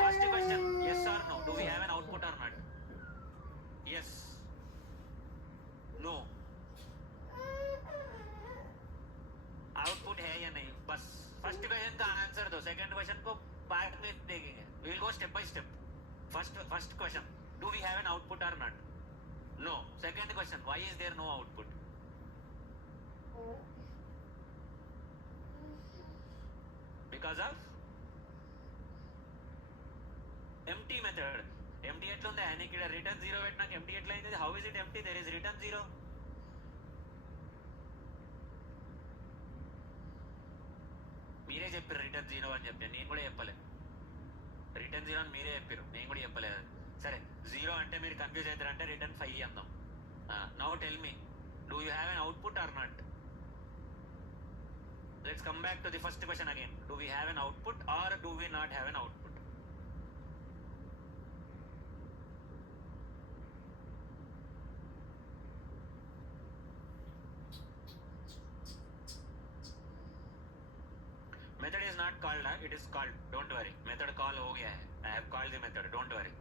First question, yes or no, do we have an output or not? Yes, no. Output है या नहीं, बस first question का answer दो. Second question को बाद में देखेंगे. We will go step by step. First question, do we have an output or not? No. Second question, why is there no output? Because of empty method. empty ఎట్లా ఉంది? ఆయన ఇక్కడ return 0 పెట్టినాక empty ఎట్లా అయింది? How is it empty? there is return 0. మీరే చెప్పారు return 0 అని చెప్పి, నేను కూడా చెప్పలే. రిటర్న్ 0 అని మీరే చెప్పారు, నేను కూడా చెప్పలేదు. సరే, 0 అంటే మీరు కన్ఫ్యూజ్ అవుతారంటే రిటర్న్ 5 అందాం. Now tell me, do you have an output or not? Let's come back to the first question again. Do we have an output or do we not have an output? Method is not called, it is called. Don't worry. Method call ho gaya hai. I have called the method. Don't worry.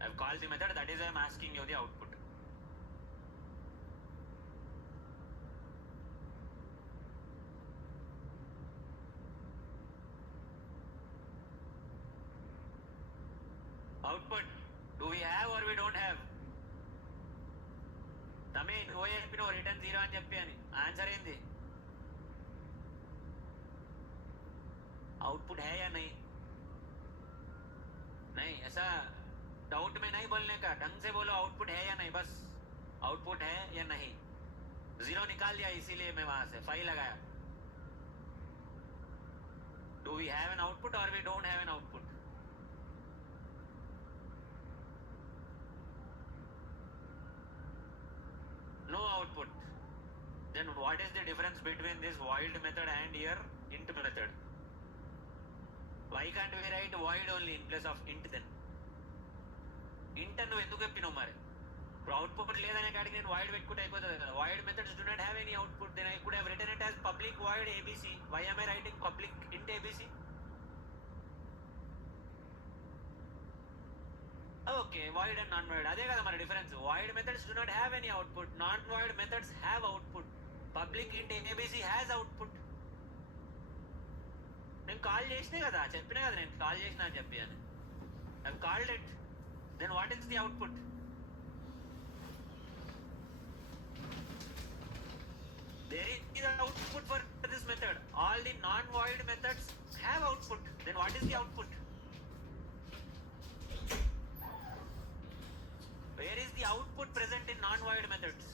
I have called the method. That is I am asking you the output. Output. Do we have or we don't have? Tami, no చెప్పినో return 0 అని చెప్పి అని. Answer ఏంది? Output है या नहीं? नहीं, ऐसा डाउट में नहीं बोलने का, ढंग से बोलो आउटपुट है या नहीं, बस आउटपुट है या नहीं. जीरो निकाल दिया इसीलिए मैं वहां से 5 लगाया. Do we have an output or we don't have an output? No output. Then what is the difference between this void method and your int method? Why can't we write void only in place of int then? int అను ఎందుకు చెప్పినావు మరి? ఇప్పుడు output లేదనే కాడికి నేను void పెట్టుకుంటే అయిపోతుంది కదా. void methods do not have any output. Then I could have written it as public void abc. Why am I writing public int abc? Okay, void and non-void. అదే కదా మరి difference. void methods do not have any output. Non-void methods have output. Public int abc has output. నేను call చేసినా కదా, చెప్పినా కదా నేను call చేసినా అని చెప్పి అని. I've called it. Then what is the output? There is an output for this method. All the non-void methods have output. Then what is the output? Where is the output present in non-void methods?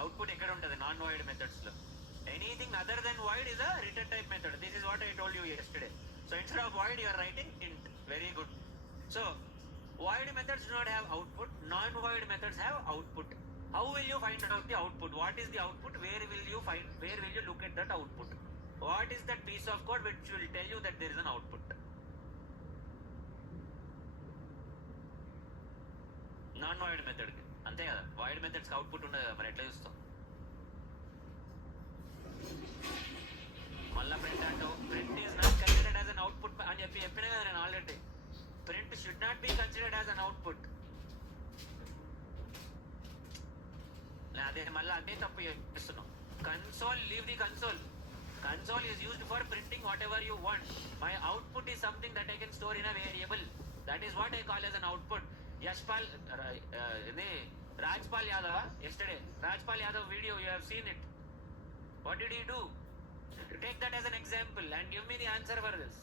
Output ekkada untadi non-void methods lo. Anything other than void is a return type method. This is what I told you yesterday. So instead of void you are writing int. Very good. So void methods do not have output. Non-void methods have output. How will you find out the output? What is the output? Where will you look at that output? What is that piece of code which will tell you that there is an output? Non void మెథడ్కి అంతే కదా. Void మెథడ్స్కి output ఉండదు కదా, మరి ఎట్లా చూస్తాం? మళ్ళీ print అంటావు. Print is not considered as an output అని చెప్పినా కదా నేను already. Print should not be considered as an output. అదే మళ్ళీ అదే తప్పు చేస్తున్నాం. Console, leave the console. Console is used for printing whatever you want. My output is something that I can store in a variable. That is what I call as an output. Yashpal, Rajpal Yadav, yesterday, Rajpal Yadav video, you have seen it. What did he do? Take that as an example and give me the answer for this.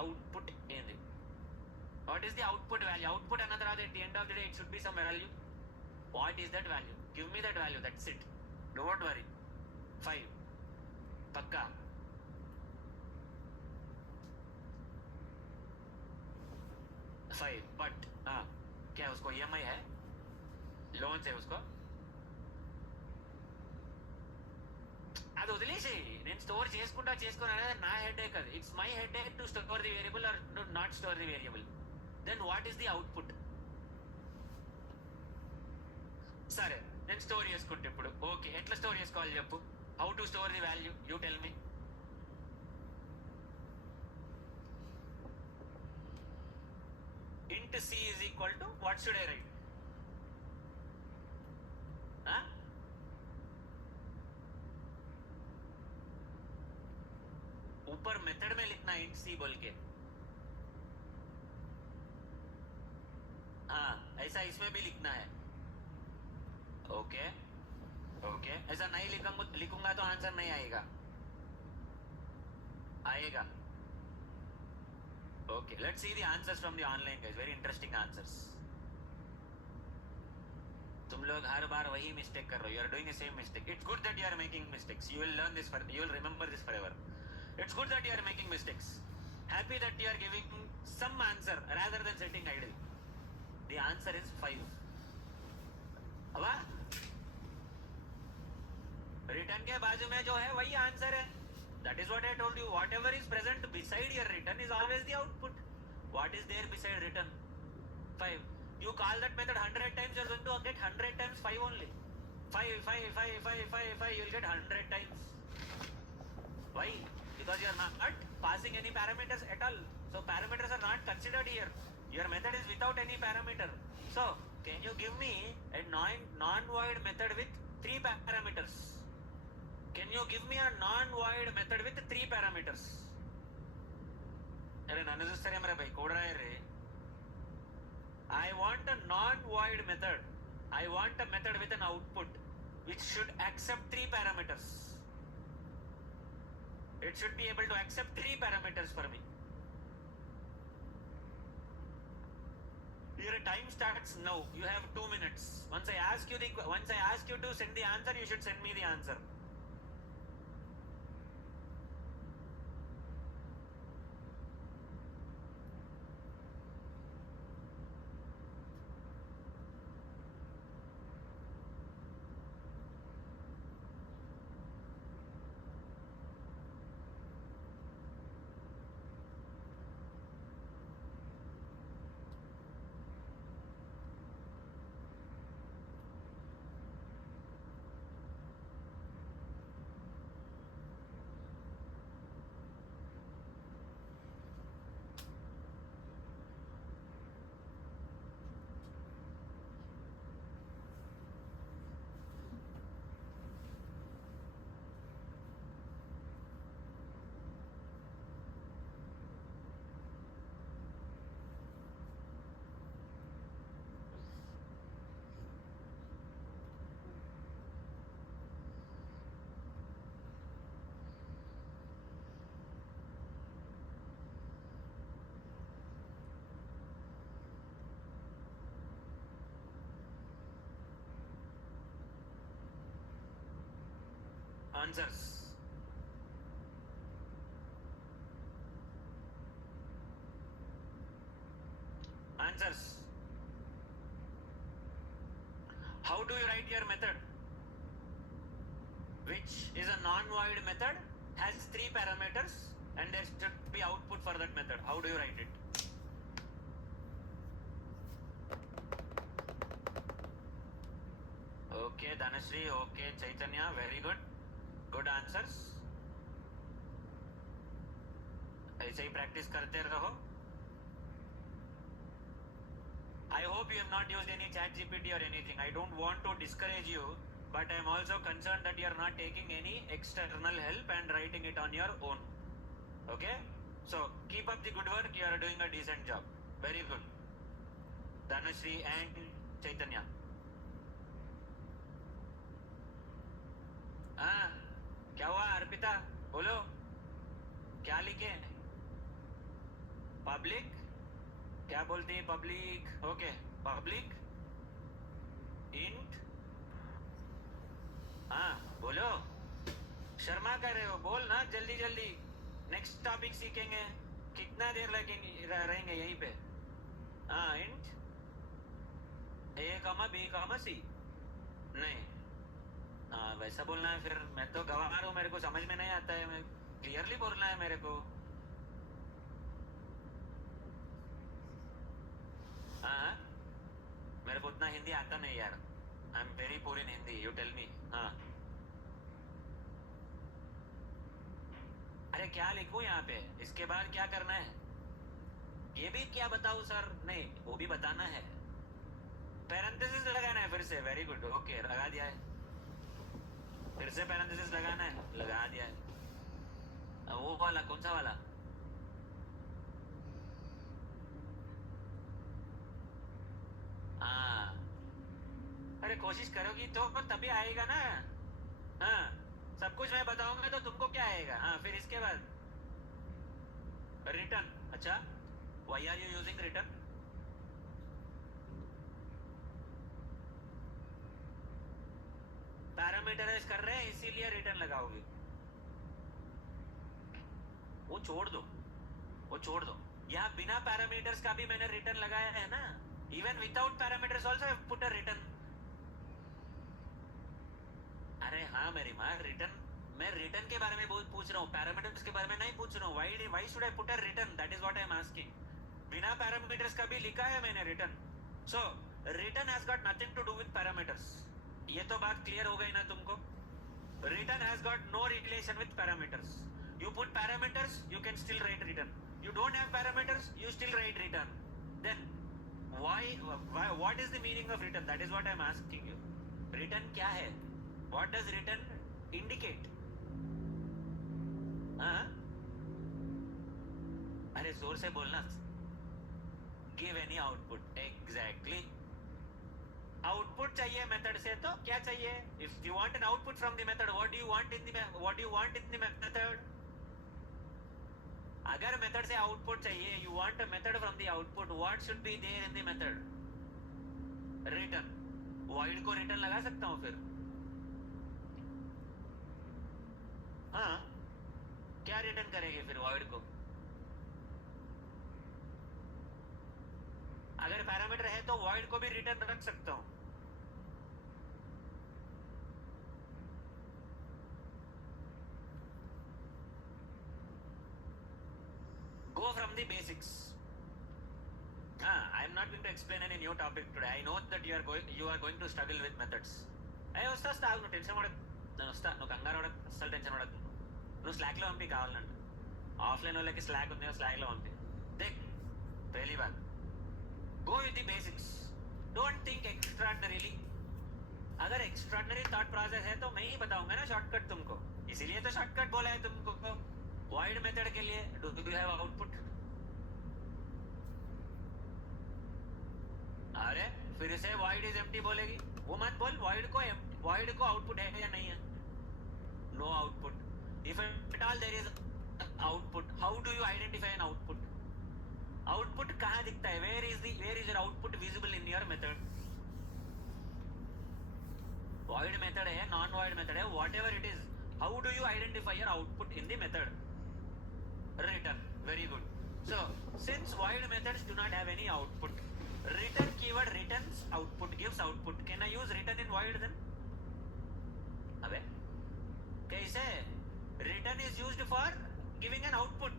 Output ఏంది? What is the output value? Output another at the end of the day it should be some value. What is that value? Give me that value, that's it. Don't worry. 5 पक्का. But क्या उसको EMI है, loan है उसको? అది వదిలేసి నేను store చేసుకుని అనేది నా హెడేక్. అది it's my headache to store the variable or not store the variable. Then what is the output? సరే నేను స్టోర్ చేసుకుంటే ఇప్పుడు ఓకే, ఎట్లా స్టోర్ చేసుకోవాలి చెప్పు. How to store the value, you tell me. int c is equal to what should I write? ऊपर method में लिखना है int c बोल के. हाँ ऐसा इसमें भी लिखना है. ओके ओके, ऐसा नहीं लिखूंगा तो आंसर नहीं आएगा. Okay, let's see the answers from the online guys. Very interesting answers. तुम लोग हर बार वही मिस्टेक कर रहे हो. You are doing the same mistake. It's good that you are making mistakes. You will learn this you will remember this forever. It's good that you are making mistakes. Happy that you are giving some answer rather than setting idle. The answer is 5. अब return के बाजू में जो है वही answer है. That is what I told you. Whatever is present beside your return is always the output. What is there beside return? 5. You call that method 100 times, you are going to get 100 times 5 only. 5, 5, 5, 5, 5, 5, you will get 100 times. Why? Because you are not passing any parameters at all. So parameters are not considered here. Your method is without any parameter. So can you give me a non-void method with 3 parameters? Can you give me a non-void method with 3 parameters? अरे नन्हे చూస్తారే మరి भाई code రాయరే. I want a non-void method. I want a method with an output which should accept 3 parameters. It should be able to accept 3 parameters for me. Your time starts now. You have 2 minutes. Once I ask you to send the answer, you should send me the answer. Answers. Answers. How do you write your method? Which is a non-void method, has 3 parameters, and there should be output for that method. How do you write it? Okay, Dhanashree. Okay, Chaitanya. Very good. Good answers. ऐसे ही practice करते रहो. I hope you have not used any chat GPT or anything. I don't want to discourage you, but I am also concerned that you are not taking any external help and writing it on your own. Okay? So keep up the good work. You are doing a decent job. Very good. Dhanashree and Chaitanya. हाँ, क्या हुआ अर्पिता? बोलो, क्या लिखे? Public? क्या बोलते हैं public? Okay, public int. हाँ, बोलो. शर्मा कर रहे हो? बोल ना जल्दी जल्दी. नेक्स्ट टॉपिक सीखेंगे. कितना देर लगेंगे रहेंगे यहीं पे? हाँ, इंट ए कॉमा बी कॉमा सी. नहीं, हाँ वैसा बोलना है. फिर मैं तो गवार हूँ, मेरे को समझ में नहीं आता है. मैं क्लियरली बोलना है मेरे को. हाँ, मेरे को उतना हिंदी आता नहीं यार. I am very poor in Hindi. You tell me. हाँ, अरे क्या लिखूं यहाँ पे? इसके बाद क्या करना है? ये भी क्या बताऊं सर? नहीं, वो भी बताना है. पैरेंथेसिस लगाना है फिर से. Very good. ओके, लगा दिया है. फिर से पैरेंथेसिस लगाना है. लगा दिया है. वो वाला कौन सा वाला? हाँ, अरे कोशिश करोगी तो तभी आएगा ना. हाँ, सब कुछ मैं बताऊंगा तो तुमको क्या आएगा. हाँ, फिर इसके बाद रिटर्न. अच्छा, why are you using return? Parameterize कर रहे हैं इसीलिए रिटर्न लगाओगे. वो छोड़ दो, वो छोड़ दो. यहाँ बिना पैरामीटर्स का भी मैंने रिटर्न लगाया है ना. Even without parameters also I put a return. अरे हाँ मेरी माँ, रिटर्न. मैं रिटर्न के बारे में पूछ रहा हूँ, पैरामीटर्स के बारे में नहीं पूछ रहा हूँ. Why should I put a return? That is what I am asking. बिना पैरामीटर्स का भी लिखा है मैंने return. So return has got nothing to do with parameters. ये तो बात क्लियर हो गई ना तुमको? Return has got no relation with parameters. You put parameters, you can still write return. You don't have parameters, you still write return. Then what is the meaning of return? That is what I am asking you. Return क्या है? What does return indicate? हाँ, अरे जोर से बोलना. give any output. Exactly. Output चाहिए method से तो क्या चाहिए? If you want an output from the method, what do you want in the method? अगर method से output चाहिए, you want a method from the output, what should be there in the method? Return. void को return लगा सकता हूँ फिर? हाँ, क्या return करेंगे फिर void को? अगर पैरामीटर है तो void को भी return रख सकता हूँ. Go from the basics. I am not going to explain any new topic today. I know that you are going to struggle with methods. Hey, వస్తా నువ్వు టెన్షన్ పడకు. నేను వస్తా, నువ్వు కంగారు పడకు, అస్సలు టెన్షన్ పడకు. నువ్వు స్లాక్లో పంపి కావాలంట. ఆఫ్లైన్ వాళ్ళకి స్లాక్ ఉంది, స్లాక్లో పంపి. देख पहली बात, go with the basics. Don't think extraordinarily. अगर extraordinary thought process है तो मैं ही बताऊंगा ना शॉर्टकट तुमको. इसीलिए तो शॉर्टकट बोला है तुमको. void मेथड के लिए do you have output? अरे फिर से void is empty बोलेगी, वो मत बोल. void को आउटपुट है या नहीं है? no output. if at all there is output, how do you identify an output? output कहाँ दिखता है? where is your output visible in your method? void method है, non void method है, whatever it is, how do you identify your output in the method? return. Very good. So since void methods do not have any output, return keyword returns output, gives output. Can I use return in void then? अबे कैसे? return is used for giving an output,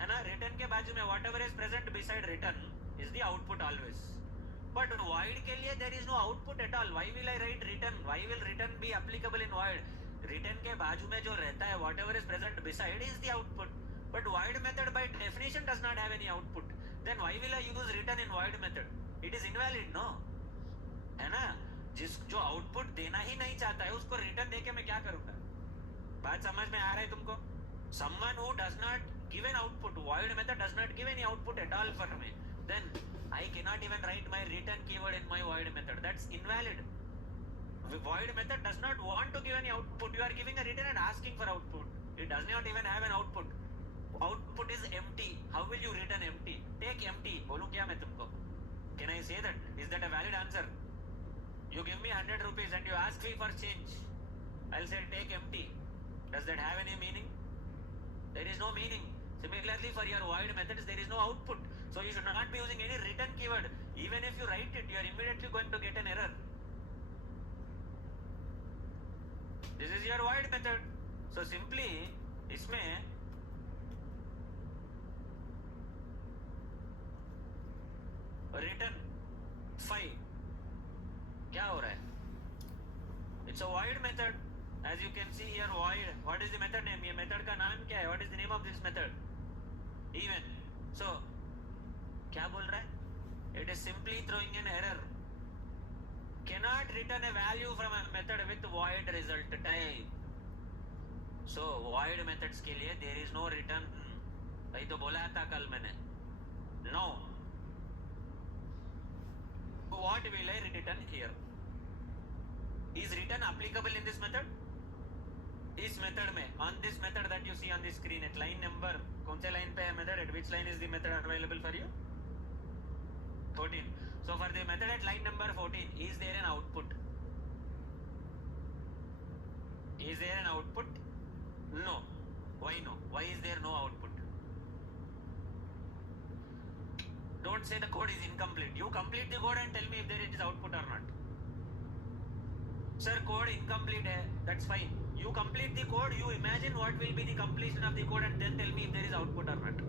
है ना? return के बाजू में whatever is present beside return is the output always. but void के लिए there is no output at all. why will I write return? why will return be applicable in void? return के बाजू में जो रहता है whatever is present beside is the output. but void method by definition does not have any output. then why will I use return in void method? it is invalid, no? है ना? जो output देना ही नहीं चाहता है उसको return देके मैं क्या करूंगा? बात समझ में आ रहा है तुमको? someone who does not give an output, void method does not give any output at all for me, then I cannot even write my return keyword in my void method. That's invalid. The void method does not want to give any output. You are giving a return and asking for output. It does not even have an output. Output is empty. How will you return empty? Take empty. बोलूं क्या मैं तुमको? Can I say that? Is that a valid answer? You give me 100 rupees and you ask me for change. I'll say take empty. Does that have any meaning? There is no meaning. Similarly, for your void methods, there is no output. So you should not be using any return keyword. Even if you write it, you are immediately going to get an error. This is your void method. So simply, इसमें return 5 क्या हो रहा है? It's a void method. As you can see here, void. What is the method name? ये method का नाम क्या है? What is the name of this method? Even. So क्या बोल रहा है? It is simply throwing an error. Cannot return a value from a method with void result type. So void methods के लिए there is no return. भाई तो बोला था कल मैंने. No. What will I return here? Is return applicable in this method? इस method में, on this method that you see on the screen at line number, कौन से line पे है method? At which line is the method available for you? 14. So for the method at line number 14, is there an output? Is there an output? No. Why no? Why is there no output? Don't say the code is incomplete. You complete the code and tell me if there is output or not. Sir, code incomplete hai. That's fine. You complete the code, you imagine what will be the completion of the code and then tell me if there is output or not.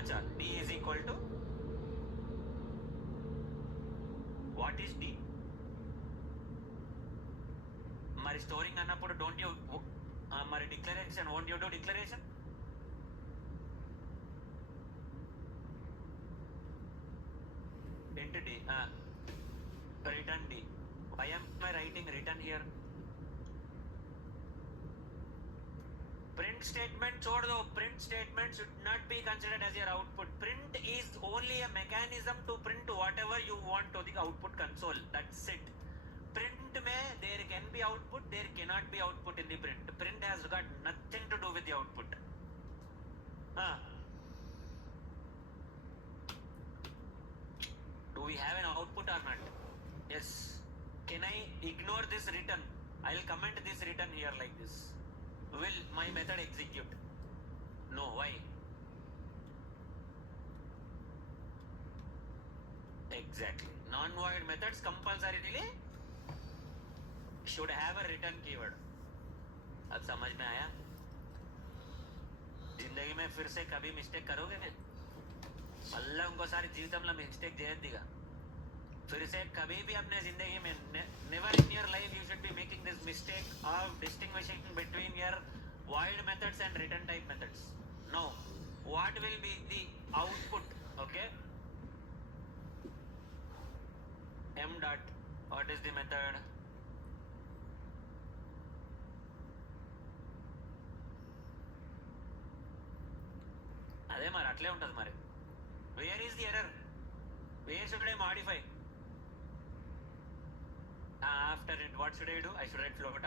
Acha, D is equal to? What is D? మరి storing అన్నప్పుడు don't you మరి declaration won't you do declaration? into D, return D. Why am I writing return here? Print statement छोड़ दो. Print statement should not be considered as your output. Print is only a mechanism to print whatever you want to the output console. That's it. Print में there can be output, there cannot be output in the print. Print has got nothing to do with the output. Do we have an output or not? Yes. Can I ignore this return? I'll comment this return here like this. Will my method execute? No. Why? Exactly. Non-void methods compulsorily should have a return keyword. अब समझ में आया? जिंदगी में फिर से कभी mistake करोगे ना? अल्लाह उनको सारी जीवितंలో मिस्टेक చేయొద్దిగా. फिर से कभी भी अपने जिंदगी में never in your life you should be making this mistake of distinguishing between your void methods and return type methods. No. What will be the output? Okay. M dot. What is the method? అదే మరి అట్లే ఉంటుంది మరి. Where is the error? Where should I modify? After it, what should I do? I should write float.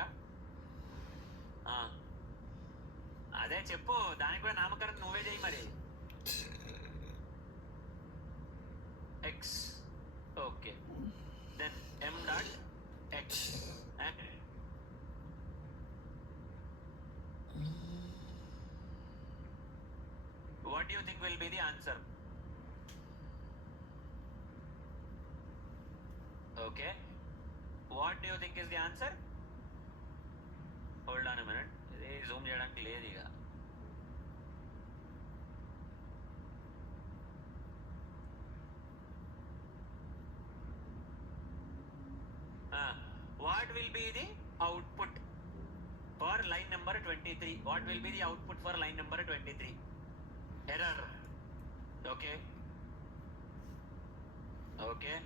అదే చెప్పు, దానికి కూడా నామకరణం నువ్వే చేయి మరి. X. Okay. Then M dot X. And what do you think will be the answer? Okay. What do you think is the answer? Hold on a minute. ఇది Zoom చేయడానికి లేదు ఇక. What will be the output for line number 23? What will be the output for line number 23? Error. Okay. Okay.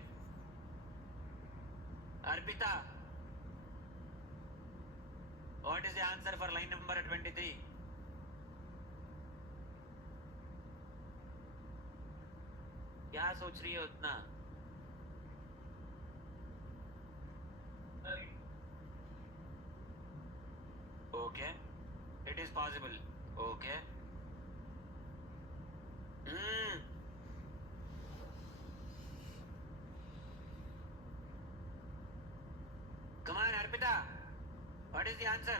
Arpita, what is the answer for line number 23? क्या सोच रही है उतना? Okay, it is possible. Okay. Come on, Arpita. What is the answer?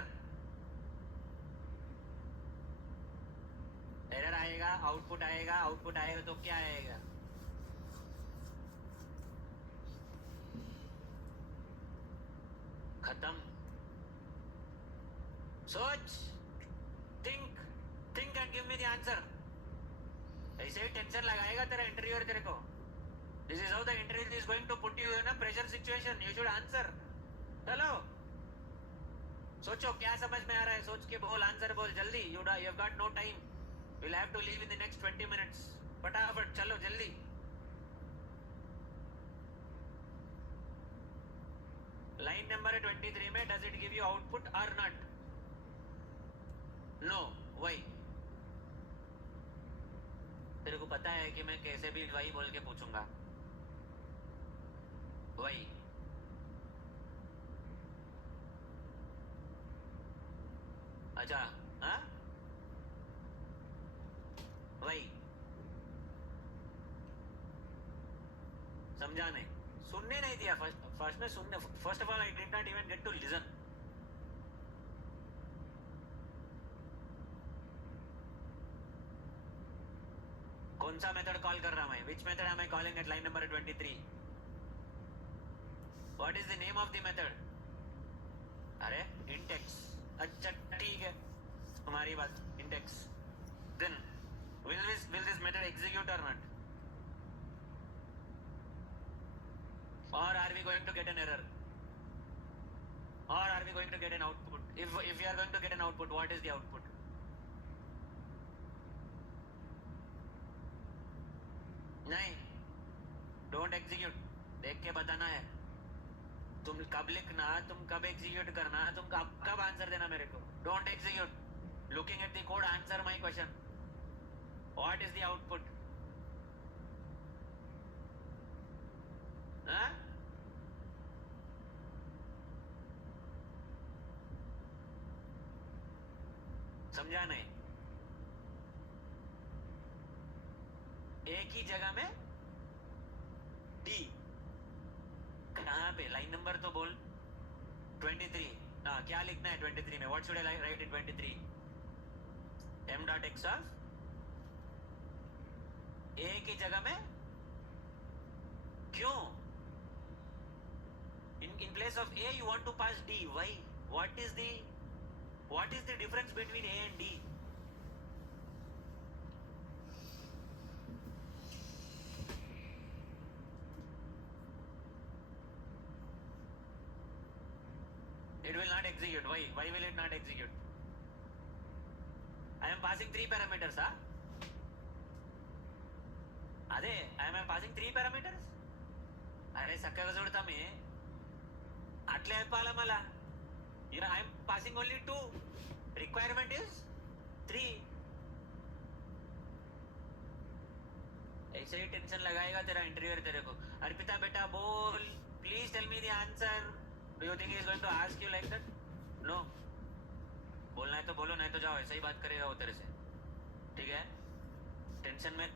Error आएगा, output आएगा, output आएगा तो क्या आएगा? खत्म. सोच, think and give me the answer. ऐसे ही टेंशन लगाएगा तेरा इंटरव्यूअर तेरे को. This is how the interview is going to put you in a pressure situation. You should answer. चलो, सोचो क्या समझ में आ रहा है, सोच के बोल, आंसर बोल जल्दी. You have got no time. We'll have to leave in the next 20 minutes. फटाफट चलो जल्दी. Line number 23 में does it give you output or not? No. Why? तेरे को पता है कि मैं कैसे भी why बोल के पूछूंगा. Why? अच्छा, हाँ? Why? समझा नहीं, सुनने नहीं दिया. फर्स्ट में सुनने. First of all I did not even get to listen. कौन सा मेथड कॉल कर रहा मैं? Which method am I calling at line number 23? What is the name of the method? अरे इंटेक्स. अच्छा ठीक है, हमारी बात. Int x. Then will this method execute or not? Or are we going to get an error? Or are we going to get an output? If we are going to get an output, what is the output? नहीं, don't execute. देख के बताना है. तुम कब लिखना, तुम कब एग्जीक्यूट करना, तुम कब आंसर देना मेरे को. Don't execute. Looking at the code, answer my question. What is the output? Huh? समझा नहीं? एक ही जगह में D कहाँ पे? लाइन नंबर तो बोल. 23. हाँ, क्या लिखना है 23 में? What should I write in 23? M dot x of A की जगह में क्यों? In place of A you want to pass D. Why? What is the difference between A and D? It will not execute. Why? Why will it not execute? I am passing 3 parameters, huh? అదే I am passing 3 parameters. అరే చక్కగా చూడతా మీ అట్లే చెప్పాలా మళ్ళా. I am passing only 2. Requirement is 3. ऐसे ही tension लगाएगा तेरा interviewer तेरे को. अर्पिता बेटा बोल, please tell me the answer. Do you think he is going to ask you like that? No. बोलना है तो बोलो, नहीं तो जाओ. ऐसा ही बात करेगा वो तेरे से. ठीक है? टेंशन में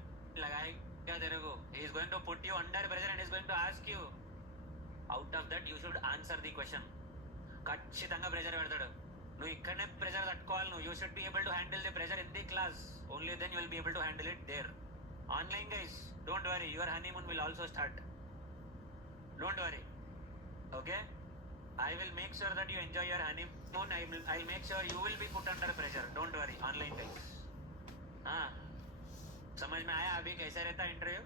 लगाएगा तेरे को. He is going to put you under pressure and is going to ask you. Out of that you should answer the question. ఖచ్చితంగా ప్రెషర్ పెడతాడు. నువ్వు ఇక్కడనే ప్రెషర్ తట్టుకోవాలి. నువ్వు you should be able to handle the pressure in the class. Only then you will be able to handle it there. Online guys, don't worry, your honeymoon will also start. Don't worry. Okay? I will make sure that you enjoy your honeymoon. I'll make sure you will be put under pressure. Don't worry, online guys. हाँ, समझ में आया अभी कैसे रहता interview?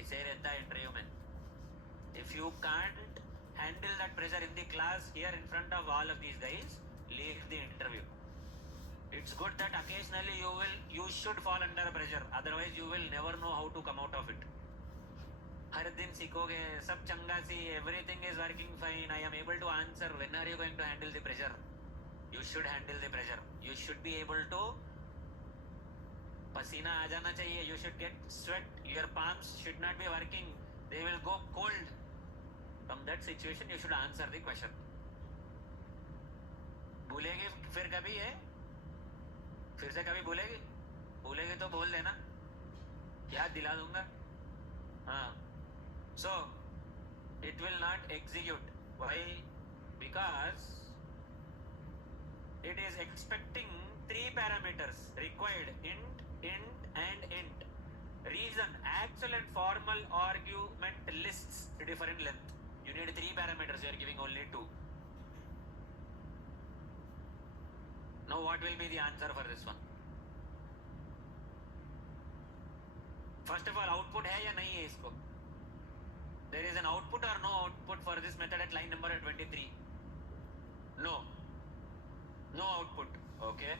ऐसे रहता interview में. If you can't handle that pressure in the class here in front of all of these guys, leave the interview. It's good that occasionally you should fall under pressure. Otherwise you will never know how to come out of it. हर दिन सीखोगे सब चंगा सी. Everything is working fine. I am able to answer. When are you going to handle the pressure? You should handle the pressure. You should be able to. पसीना आ जाना चाहिए. You should get sweat. Your palms should not be working. They will go cold. From that situation you should answer the question. भूलेगी फिर कभी है? फिर से कभी भूलेगी तो बोल देना, याद दिला दूंगा. हाँ. So it will not execute. Why? Because it is expecting 3 parameters required: int, and int. Reason, actual and formal argument lists different length. You need 3 parameters. You are giving only 2. Now what will be the answer for this one? First of all, output है या नहीं है इसको? There is an output or no output for this method at line number 23? No. No output. Okay.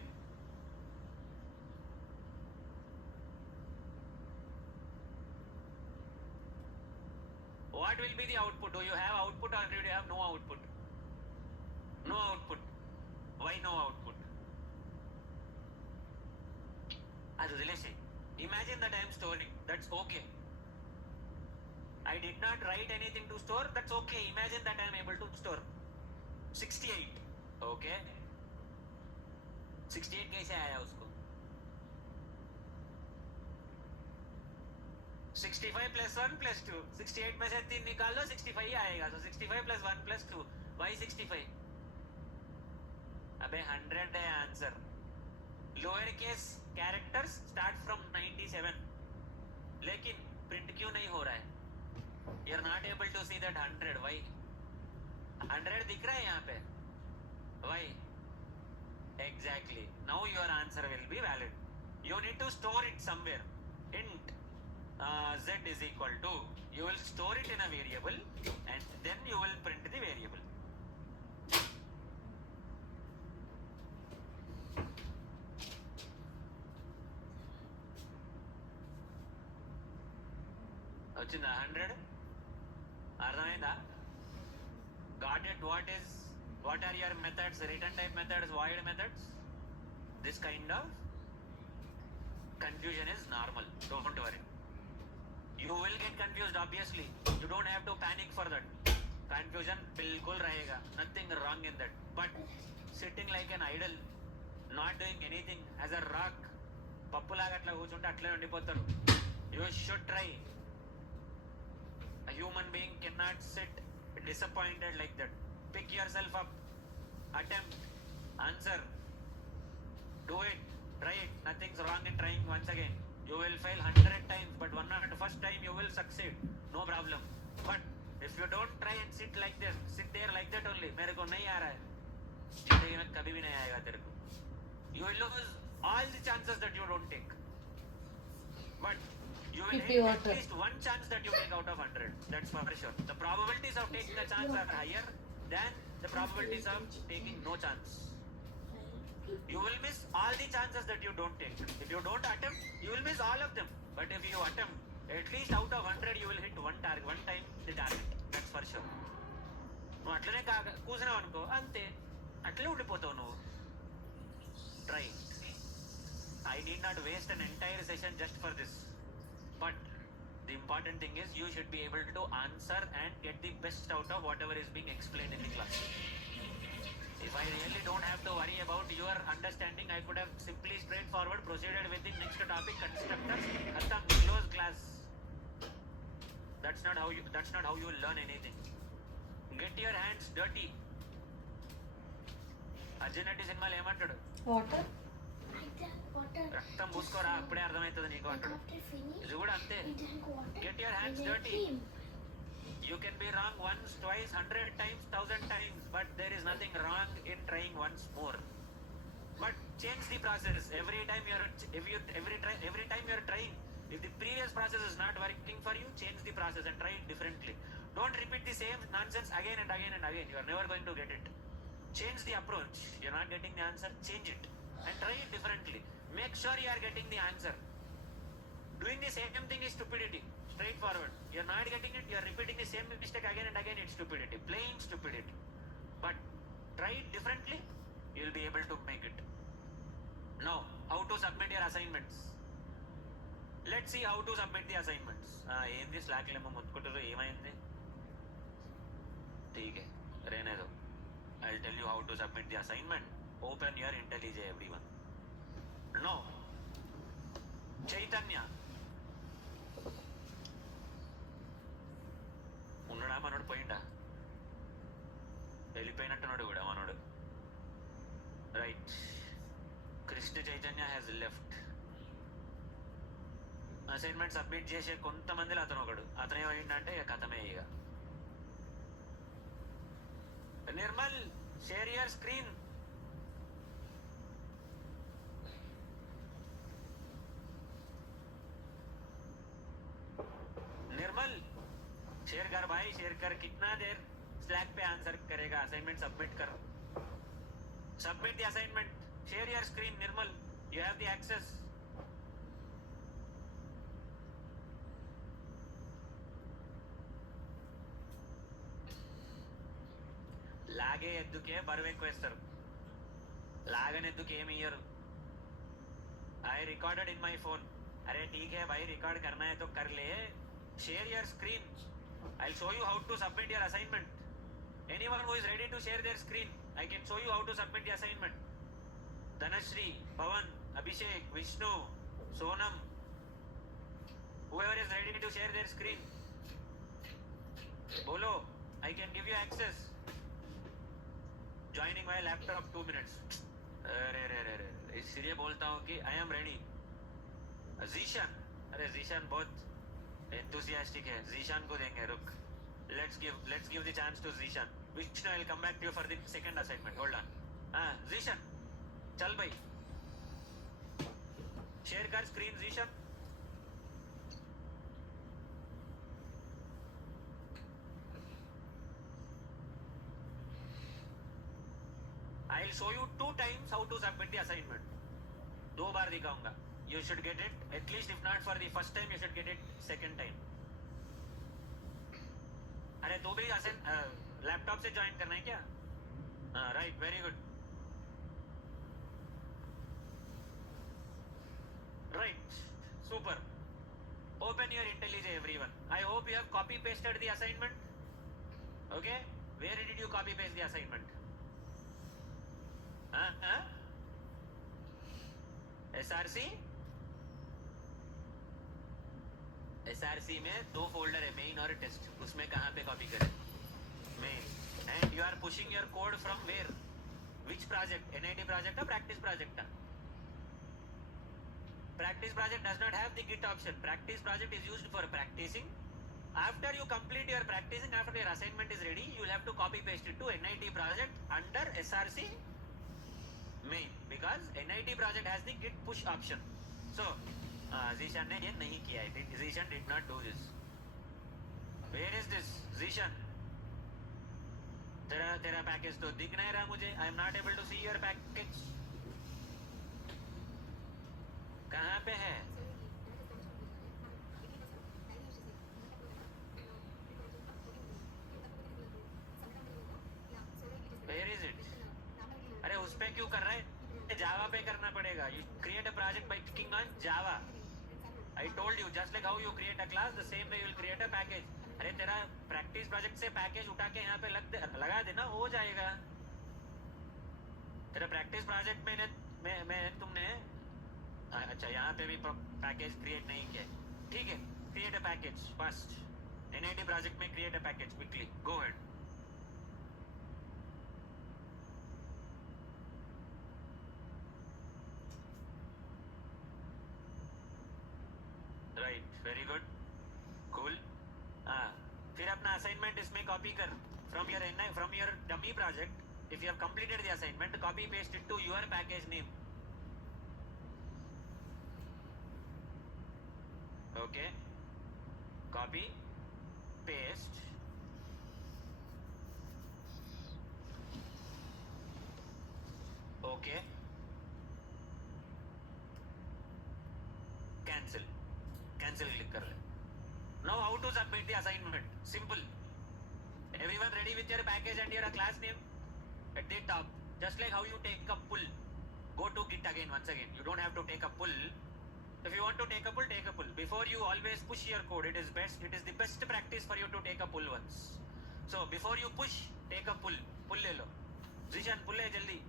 What will be the output? Do you have output or do you have no output? No output. Why no output? As a imagine that I am storing. That's okay. I did not write anything to store. That's okay. Imagine that I am able to store 68. Okay. 68 कैसे आया उसको? 65 plus 1 plus 2. 68 में से 3 निकाल लो, 65 ही आएगा. So 65 plus 1 plus 2. Why 65? अबे 100 है answer. Lower case characters start from 97. लेकिन प्रिंट क्यों नहीं हो रहा है? You are not able to see that 100. Why? 100 दिख रहा है यहाँ पे. Why? Exactly. Now your answer will be valid. You need to store it somewhere. int z is equal to, you will store it in a variable and then you will print the variable. వచ్చిందా 100? అర్థమైందా? Got it? What are your methods? Return type methods, void methods? This kind of confusion is normal. Don't worry. You will get confused, obviously. You don't have to panic for that. Confusion bilkul rahega. Nothing wrong in that. But sitting like an idol, not doing anything, as a rock, పప్పులాగా అట్లా కూర్చుంటే అట్లే ఉండిపోతారు. You should try. A human being cannot sit disappointed like that. Pick yourself up. Attempt. Answer. Do it. Try it. Nothing's wrong in trying once again. You will fail 100 times, but one at the first time you will succeed. No problem. But if you don't try and sit like this, sit there like that only, मेरे को नहीं आ रहा है, जिंदगी में कभी भी नहीं आएगा तेरे को. You will lose all the chances that you don't take. But you will hit at least one chance that you take out of 100. That's for sure. The probabilities of taking a chance are higher than the probabilities of taking no chance. You will miss all the chances that you don't take. If you don't attempt, you will miss all of them. But if you attempt, at least out of 100 you will hit one time the target. That's for sure. నువ్వు అట్లనే కూసినావు అనుకో, అంతే, అట్లే ఉండిపోతావు నువ్వు. Try. I need not waste an entire session just for this. But the important thing is you should be able to answer and get the best out of whatever is being explained in the class. If I really don't have to worry about your understanding, I could have simply straightforward proceeded with the next topic, constructors, khatam, close class. That's not how you learn anything. Get your hands dirty. Arjun Reddy సినిమాలు ఏమంటాడు? Water రక్తం పూసుకోరా, అప్పుడే అర్థమవుతుంది నీకు అంటాడు. ఇది కూడా అంతే. Get your hands dirty. You can be wrong once, twice, 100 times, 1000 times, but there is nothing wrong in trying once more. But change the process. Every time you are trying, if the previous process is not working for you, change the process and try it differently. Don't repeat the same nonsense again and again and again. You are never going to get it. Change the approach. You are not getting the answer, change it and try it differently. Make sure you are getting the answer. Doing the same thing is stupidity. Straightforward. You are not getting it, you are repeating the same mistake again and again, it's stupidity. Plain stupidity. But try it differently, you will be able to make it. Now, how to submit your assignments. Let's see how to submit the assignments. ఏంది slack లేమో ముట్టుకుంటారు, ఏమైంది? ठीक है, रहने दो. I'll tell you how to submit the assignment. Open your IntelliJ everyone. No. Chaitanya. ఉన్నాడా మనోడు? పోయిండా? వెళ్ళిపోయినట్టున్నాడు కూడా మనోడు. Right. Krishna Chaitanya has left. Assignment submit చేసే కొంతమందిలో అతను ఒకడు. అతను ఏమైందంటే ఇక కథమే. ఇక Nirmal, share your screen. Nirmal, share कर भाई, शेयर कर. कितना देर स्लैक पे आंसर करेगा? असाइनमेंट सबमिट कर. Submit the assignment. Share your screen. Nirmal, you have the access. లాగే ఎద్దుకే బరువు ఎక్కువ వేస్తారు, లాగనెద్దుకు ఏమి ఇయ్యరు. I recorded in my phone. अरे ठीक है भाई, रिकॉर्ड करना है तो कर ले. Share your screen. I'll show you how to submit your assignment. Anyone who is ready to share their screen, I can show you how to submit the assignment. Dhanashri, Pawan, Abhishek, Vishnu, Sonam, whoever is ready to share their screen, bolo, I can give you access. Joining my laptop 2 minutes. अरे इसलिए बोलता हूँ कि I am ready. Zeeshan, अरे जीशान बहुत enthusiastic है. जीशान को देंगे. रुक, let's give the chance to Zeeshan. Vishnu, I'll come back to you for the second assignment. Hold on. Zeeshan, चल भाई, share कर screen. Zeeshan, I'll show you 2 times how to submit the assignment. 2 बार दिखाऊंगा. You should get it, at least if not for the first time, you should get it second time. अरे तू भी laptop से join करना है क्या? Right, very good. Right. Super. Open your IntelliJ, everyone. I hope you have copy pasted the assignment. Okay. Where did you copy paste the assignment? Huh? SRC? SRC में 2 folder है, main और test. उसमें कहाँ पे copy करें? Main. And you are pushing your code from where? Which project? NIT project or practice project? Practice project does not have the Git option. Practice project is used for practicing. After you complete your practicing, after your assignment is ready, you will have to copy paste it to NIT project under SRC main, because NIT project has the Git push option. So Zishan ने ये नहीं किया है. Zishan did not do this. Where is this Zishan? तेरा package तो दिख नहीं रहा मुझे. I am not able to see your package. कहाँ पे है? Where is it? अरे उस पे क्यों कर रहा है? जावा पे करना पड़ेगा. You create a project by clicking on Java. I told you, just like how you create a class, the same way you will create a package. अरे तेरा प्रैक्टिस प्रोजेक्ट से पैकेज उठा के यहाँ पे लगा देना, हो जाएगा. तेरा प्रैक्टिस प्रोजेक्ट में तुमने अच्छा यहाँ पे भी पैकेज क्रिएट नहीं किया. ठीक है, create a package first. NIT project में create a package quickly. Go ahead. Right, very good, cool. फिर अपना असाइनमेंट इसमें कॉपी कर from your dummy project. If you have completed the assignment, copy paste it to your package name. Okay, copy, paste, okay, cancel click कर ले. Now how to submit the assignment? Simple. Everyone ready with your package and your class name? At the top, just like how you take a pull, go to Git again, once again. You don't have to take a pull. If you want to take a pull, take a pull. Before you always push your code, it is the best practice for you to take a pull once. So before you push, take a pull. Pull ले लो. Zishan, pull ले जल्दी.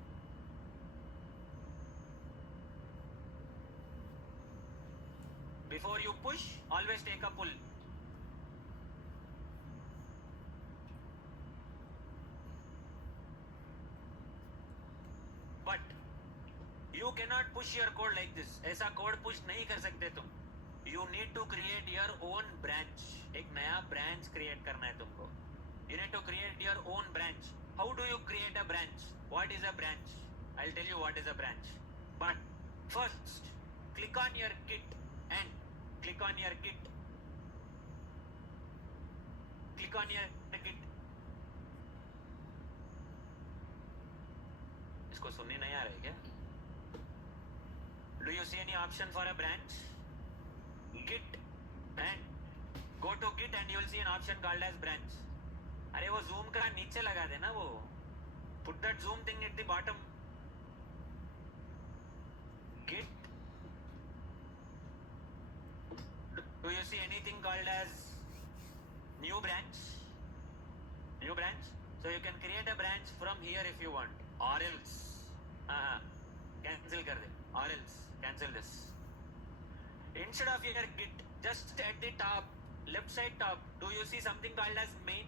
Before you push, always take a pull. But you cannot push your code like this. ऐसा code push नहीं कर सकते तुम. You need to create your own branch. एक नया branch create करना है तुमको. You need to create your own branch. How do you create a branch? What is a branch? I'll tell you what is a branch. But first, click on your Git and click on your Git. Click on your Git. इसको सुनने नहीं आ रहा है क्या? Do you see any option for a branch? Git, and go to Git and you will see an option called as branch. अरे वो zoom का नीचे लगा देना वो. Put that zoom thing at the bottom. Git. Do you see anything called as new branch? New branch. So you can create a branch from here if you want. Or else, cancel कर दे. Or else, cancel this. Instead of your Git, just at the top, left side top, do you see something called as main?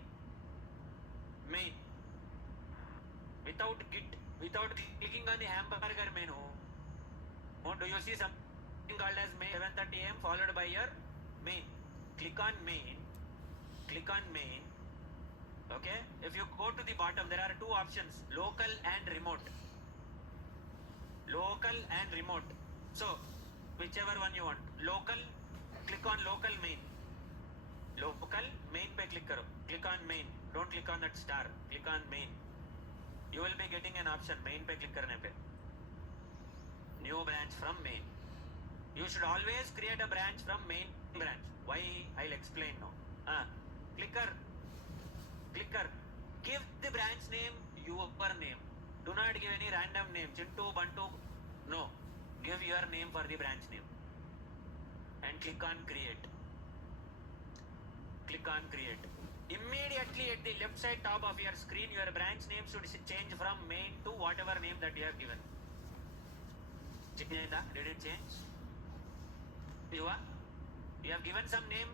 Main. Without Git, without clicking on the hamburger menu, do you see something called as main? 7:30 AM followed by your main. Click on main. Click on main. Okay. If you go to the bottom, there are two options: local and remote. Local and remote. So whichever one you want. Local, click on local main. Local main पे click करो. Click on main. Don't click on that star. Click on main. You will be getting an option. Main पे click करने पे. New branch from main. You should always create a branch from main branch. Why? I'll explain now. Clicker. Give the branch name your name. Do not give any random name. Chintu, Bantu. No. Give your name for the branch name. and click on create. Click on create. Immediately at the left side top of your screen, your branch name should change from main to whatever name that you have given. Did it change? You have given some name,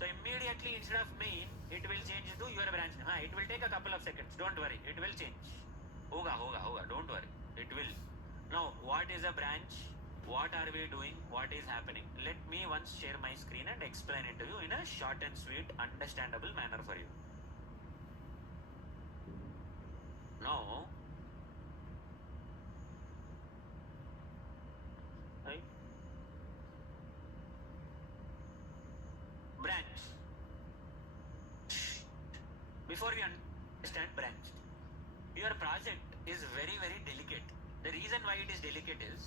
so immediately instead of main, it will change to your branch name. It will take a couple of seconds. Don't worry, it will change. Hoga. Don't worry, it will. Now, what is a branch? What are we doing? What is happening? Let me once share my screen and explain it to you in a short and sweet, understandable manner for you. Now, right? Branch. Before we understand branch, your project is very, very delicate. The reason why it is delicate is,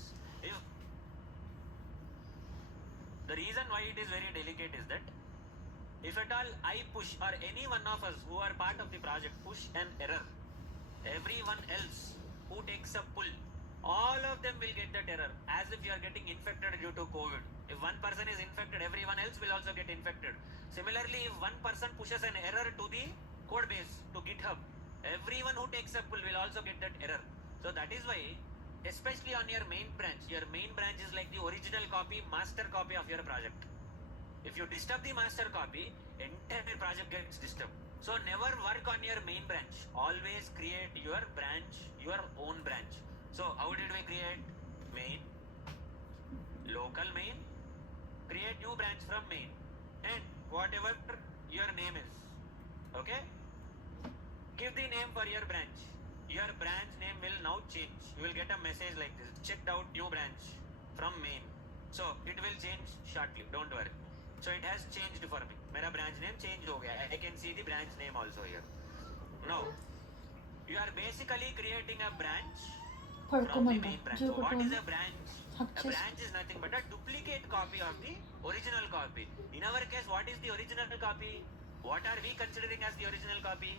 that if at all I push, or any one of us who are part of the project push an error, everyone else who takes a pull, all of them will get that error, as if you are getting infected due to COVID. If one person is infected, everyone else will also get infected. Similarly, if one person pushes an error to the code base, to GitHub, everyone who takes a pull will also get that error. So that is why, especially on your main branch is like the original copy, master copy of your project. If you disturb the master copy, entire project gets disturbed. So never work on your main branch. Always create your branch, your own branch. So how did we create? Main, local main, create new branch from main, and whatever your name is. Okay? Give the name for your branch. Your branch name will now change. You will get a message like this: checked out new branch from main. So it will change shortly. Don't worry. So it has changed for me. मेरा branch name change हो गया. I can see the branch name also here. Now you are basically creating a branch from the main branch. So what is a branch? A branch is nothing but a duplicate copy of the original copy. In our case, what is the original copy? What are we considering as the original copy?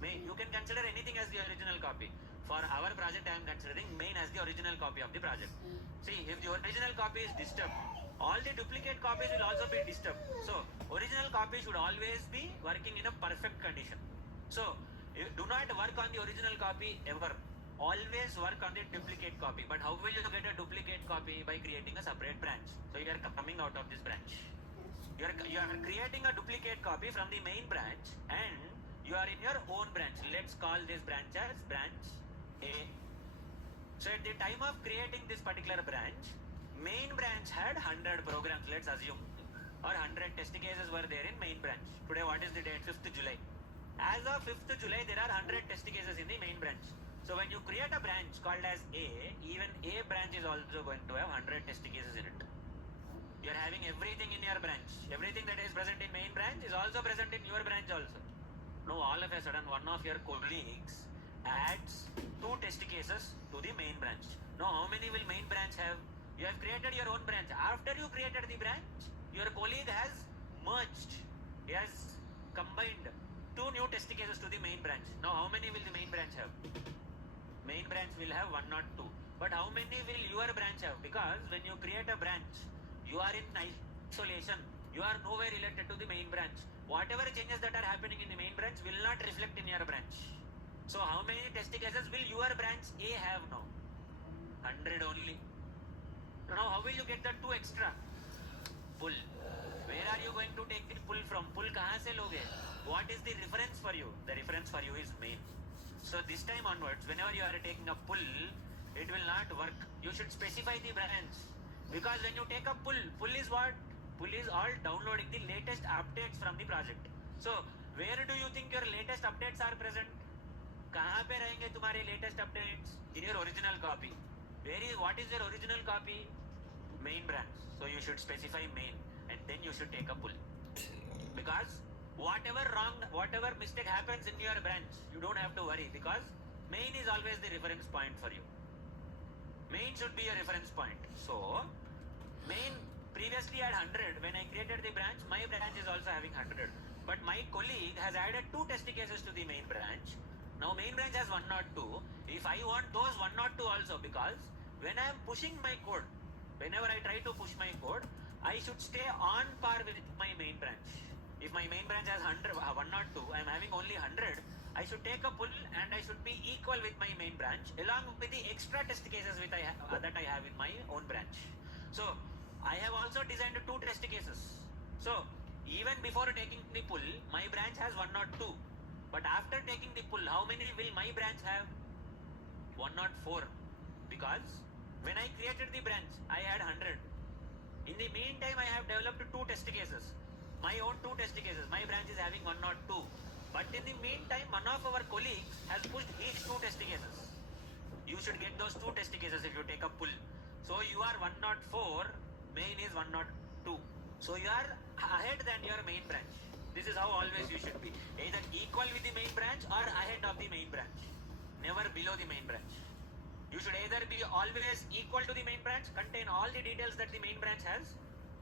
Main. You can consider anything as the original copy. For our project, I am considering main as the original copy of the project. See, if the original copy is disturbed, all the duplicate copies will also be disturbed. So, original copy should always be working in a perfect condition. So, do not work on the original copy ever. Always work on the duplicate copy. But how will you get a duplicate copy? By creating a separate branch. So, you are coming out of this branch. You are creating a duplicate copy from the main branch, and you are in your own branch. Let's call this branch as branch A. So at the time of creating this particular branch, main branch had 100 programs, let's assume, or 100 test cases were there in main branch. Today what is the date? 5th July. As of 5th July, there are 100 test cases in the main branch. So when you create a branch called as A, even A branch is also going to have 100 test cases in it. You are having everything in your branch. Everything that is present in main branch is also present in your branch also. Now all of a sudden one of your colleagues adds 2 test cases to the main branch. Now how many will main branch have? You have created your own branch. After you created the branch, your colleague has merged. He has combined 2 new test cases to the main branch. Now how many will the main branch have? Main branch will have 1 not 2. But how many will your branch have? Because when you create a branch, you are in isolation. You are nowhere related to the main branch. Whatever changes that are happening in the main branch will not reflect in your branch. So how many test cases will your branch A have now? 100 only. Now how will you get the 2 extra? Pull. Where are you going to take the pull from? Pull kahan se loge? What is the reference for you? The reference for you is main. So this time onwards, whenever you are taking a pull, it will not work. You should specify the branch. Because when you take a pull is what? Pull is all downloading the latest updates from the project. So where do you think your latest updates are present? कहाँ पे रहेंगे तुम्हारे latest updates? In your original copy. What is your original copy? Main branch. So you should specify main, and then you should take a pull. Because whatever mistake happens in your branch, you don't have to worry, because main is always the reference point for you. Main should be a reference point. So main previously had 100. When I created the branch, my branch is also having 100. But my colleague has added 2 test cases to the main branch. Now main branch has 102. If I want those 102 also, because when I am pushing my code, whenever I try to push my code, I should stay on par with my main branch. If my main branch has 102, I am having only 100, I should take a pull and I should be equal with my main branch along with the extra test cases that I have in my own branch. So I have also designed 2 test cases. So even before taking the pull, my branch has 102. But after taking the pull, how many will my branch have? 104. Because when I created the branch, I had 100. In the meantime, I have developed 2 test cases. My own 2 test cases. My branch is having 102. But in the meantime, one of our colleagues has pushed his 2 test cases. You should get those 2 test cases if you take a pull. So you are 104, main is 102. So you are ahead than your main branch. This is how always you should be. Either equal with the main branch or ahead of the main branch. Never below the main branch. You should either be always equal to the main branch, contain all the details that the main branch has,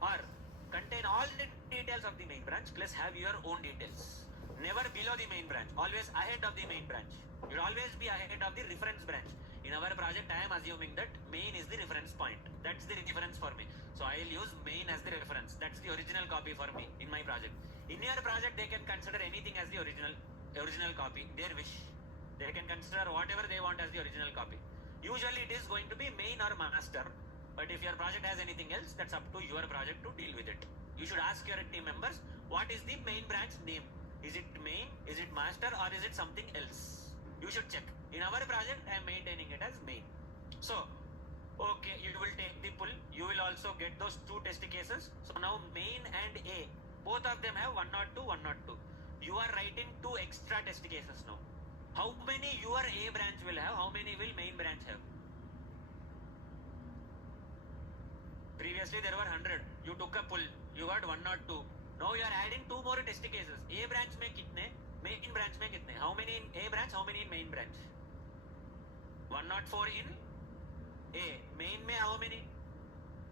or contain all the details of the main branch plus have your own details. Never below the main branch, always ahead of the main branch. You will always be ahead of the reference branch. In our project, I am assuming that main is the reference point. That's the reference for me. So I will use main as the reference. That's the original copy for me in my project. In your project, they can consider anything as the original copy, their wish. They can consider whatever they want as the original copy. Usually it is going to be main or master. But if your project has anything else, that's up to your project to deal with it. You should ask your team members, what is the main branch name? Is it main, is it master, or is it something else? You should check. In our project, I am maintaining it as main. So, okay, you will take the pull. You will also get those 2 test cases. So now main and A, both of them have 102, 102. You are writing 2 extra test cases now. How many your A branch will have? How many will main branch have? Previously there were 100. You took a pull. You got 102. Now you are adding 2 more test cases. A branch में कितने? Main branch में कितने? How many in A branch? How many in main branch? 104 in A. Main में how many?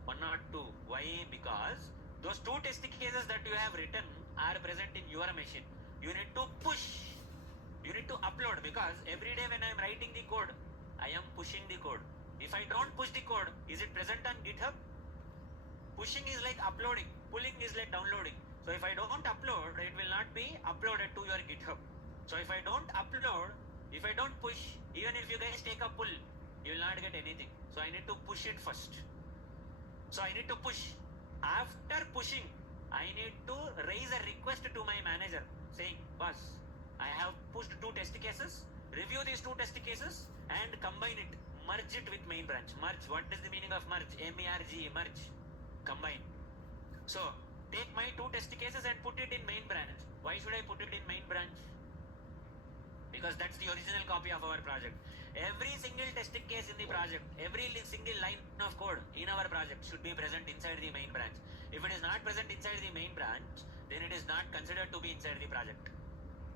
102. Why? Because those 2 test cases that you have written are present in your machine. You need to push. You need to upload, because every day when I am writing the code, I am pushing the code. If I don't push the code, is it present on GitHub? Pushing is like uploading. Pulling is like downloading. So if I don't upload, it will not be uploaded to your GitHub. So if I don't upload, if I don't push, even if you guys take a pull, you will not get anything. So I need to push it first. So I need to push. After pushing, I need to raise a request to my manager saying, boss, I have pushed 2 test cases, review these 2 test cases and combine it, merge it with main branch. Merge, what is the meaning of merge? M-E-R-G, merge, combine. So, take my 2 test cases and put it in main branch. Why should I put it in main branch? Because that's the original copy of our project. Every single test case in the project, every single line of code in our project should be present inside the main branch. If it is not present inside the main branch, then it is not considered to be inside the project.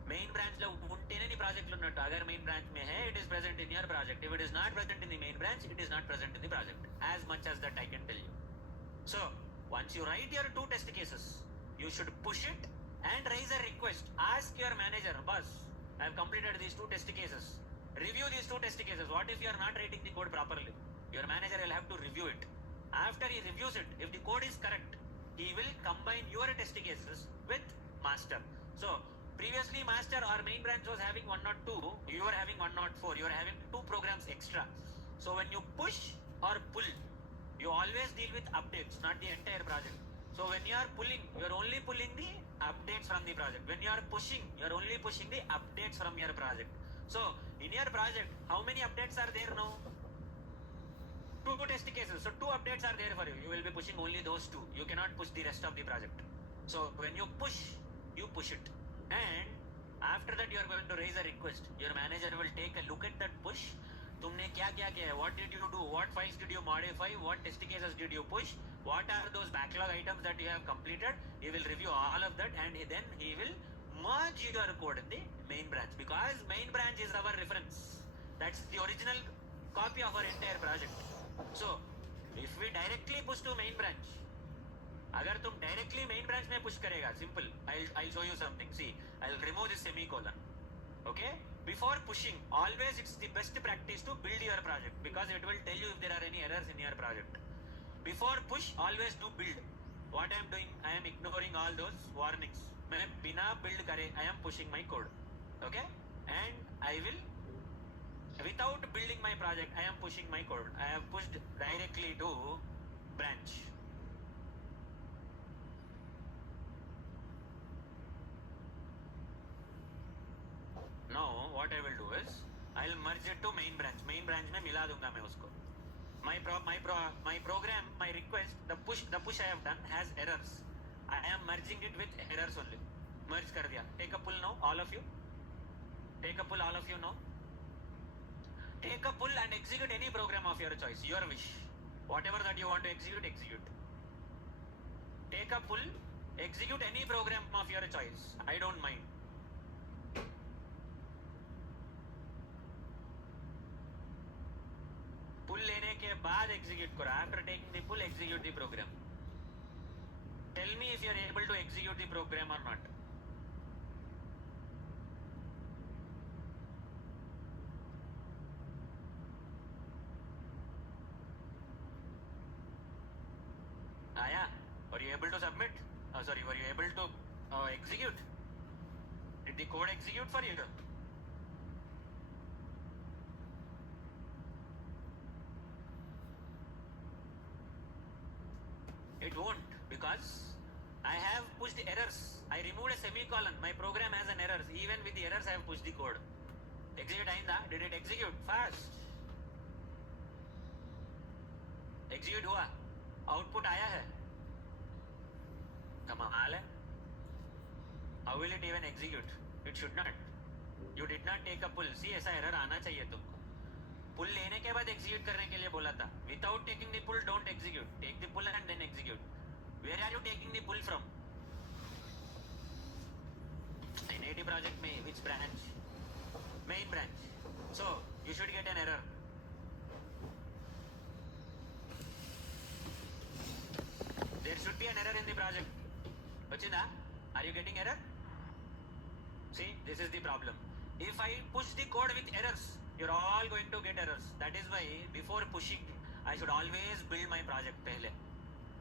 Main branch lo untene ni project lo unnattu. Agar main branch mein hai, it is present in your project. If it is not present in the main branch, it is not present in the project. As much as that I can tell you. So, once you write your 2 test cases, you should push it and raise a request. Ask your manager, boss, I have completed these 2 test cases. Review these 2 test cases. What if you are not writing the code properly? Your manager will have to review it. After he reviews it, if the code is correct, he will combine your test cases with master. So, previously master or main branch was having 102, you are having 104, you are having 2 programs extra. So when you push or pull, you always deal with updates, not the entire project. So when you are pulling, you are only pulling the updates from the project. When you are pushing, you are only pushing the updates from your project. So in your project, how many updates are there now? 2 test cases. So 2 updates are there for you. You will be pushing only those 2. You cannot push the rest of the project. So when you push it. And after that you are going to raise a request. Your manager will take a look at that push. तुमने क्या क्या किया है? What did you do? What files did you modify? What test cases did you push? What are those backlog items that you have completed? He will review all of that and then he will merge your code in the main branch, because main branch is our reference. That's the original copy of our entire project. So if we directly push to main branch, अगर तुम directly main branch में push करेगा, simple, I'll show you something. See, I'll remove this semicolon. Okay, before pushing, always it's the best practice to build your project, because it will tell you if there are any errors in your project. Before push, always do build. what I am doing, I am ignoring all those warnings. मैं बिना build करे I am pushing my code, okay, and I will, without building my project, I am pushing my code. I have pushed directly to branch. Now what I will do is I will merge it to main branch. Main branch में मिला दूंगा मैं उसको. My program, my request, the push I have done has errors. I am merging it with errors only. Merge कर दिया. Take a pull now, all of you. Take a pull, all of you now. Take a pull and execute any program of your choice, your wish. Whatever that you want to execute, execute. Take a pull, execute any program of your choice. I don't mind. Pull लेने के बाद execute करो. After taking the pull, execute the program. Tell me if you are able to execute the program or not. Aya, were you able to submit? Sorry, were you able to execute? Did the code execute for you? It won't, because I have pushed errors. I removed a semicolon. My program has an error. Even with the errors, I have pushed the code. Execute aయిందా? Did it execute? Fast. Execute हुआ. Output आया है. कमाल है. How will it even execute? It should not. You did not take a pull. See, ऐसा error आना चाहिए तुमको. पुल लेने के बाद execute करने के लिए बोला था. Without taking the pull, don't execute. Take the pull and then execute. Where are you taking the pull from? In AT project में which branch? Main branch. So you should get an error. There should be an error in the project. Vachinda, are you getting error? See, this is the problem. If I push the code with errors, you're all going to get errors. That is why before pushing, I should always build my project पहले.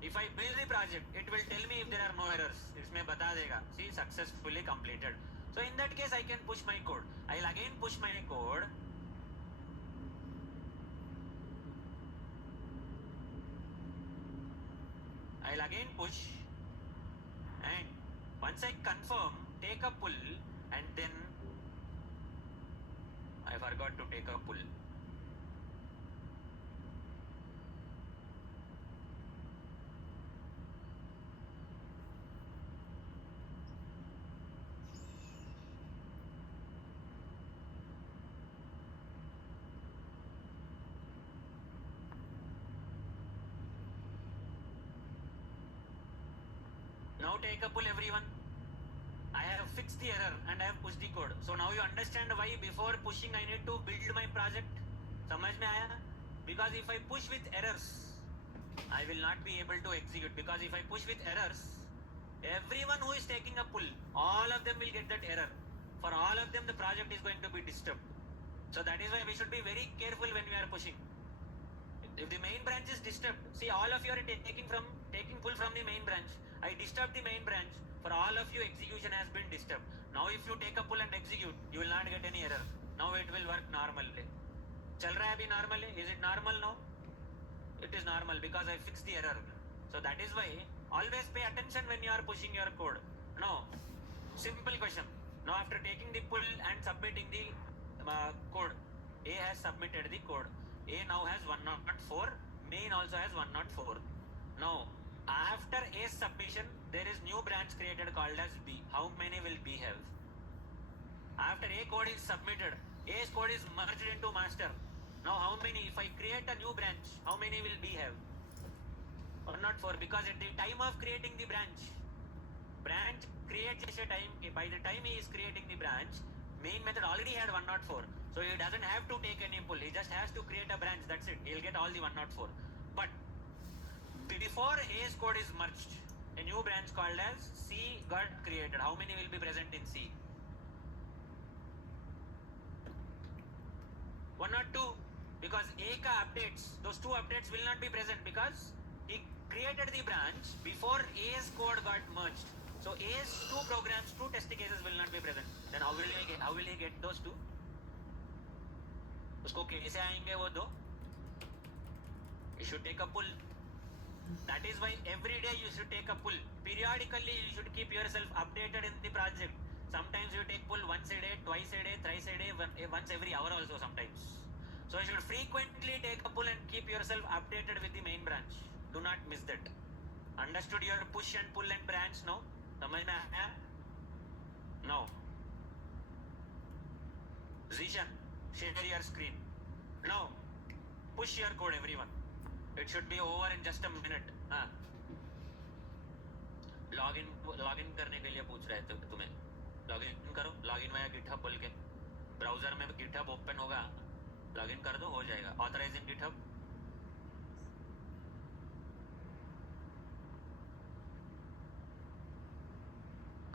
If I build the project, it will tell me if there are no errors. इसमें बता देगा. See, successfully completed. So in that case, I can push my code. I'll again push my code. I'll again push, and once I confirm, take a pull, and then I forgot to take a pull. Now take a pull, everyone. I have fixed the error and I have pushed the code. So now you understand why before pushing I need to build my project. समझ में आया? Because if I push with errors, I will not be able to execute. Because if I push with errors, everyone who is taking a pull, all of them will get that error. For all of them, the project is going to be disturbed. So that is why we should be very careful when we are pushing. If the main branch is disturbed, see, all of you are taking pull from the main branch. I disturbed the main branch. For all of you, execution has been disturbed. Now if you take a pull and execute, you will not get any error. Now it will work normally. चल रहा है अभी normally? Is it normal now? It is normal because I fixed the error. So that is why always pay attention when you are pushing your code. Now, simple question. Now after taking the pull and submitting the code, A has submitted the code. A now has 104. Main also has 104. Now after A's submission, there is new branch created called as B. How many will B have? After A code is submitted, A's code is merged into master. Now how many, if I create a new branch, how many will B have? 104, because at the time of creating the branch creates a time, by the time he is creating the branch, main method already had 104. So he doesn't have to take any pull, he just has to create a branch, that's it. He'll get all the 104. But before A's code is merged, a new branch called as C got created. How many will be present in C? 1 or 2, because A ka updates, those 2 updates will not be present because he created the branch before A's code got merged. So A's two programs, two test cases will not be present. Then how will he get those two? उसको कैसे आएंगे वो दो? You should take a pull. That is why every day you should take a pull. Periodically you should keep yourself updated in the project. Sometimes you take pull once a day, twice a day, thrice a day, once every hour also sometimes. So you should frequently take a pull and keep yourself updated with the main branch. Do not miss that. Understood your push and pull and branch now? समझ में आया? No. Zishan, share your screen. Now, push your code everyone. It should be over in just a minute. हाँ. Login करने के लिए पूछ रहे थे तुम्हें. लॉगिन करो. लॉगिन वाया GitHub बोल के. ब्राउजर में GitHub ओपन होगा. लॉगिन कर दो, हो जाएगा. Authorizing GitHub.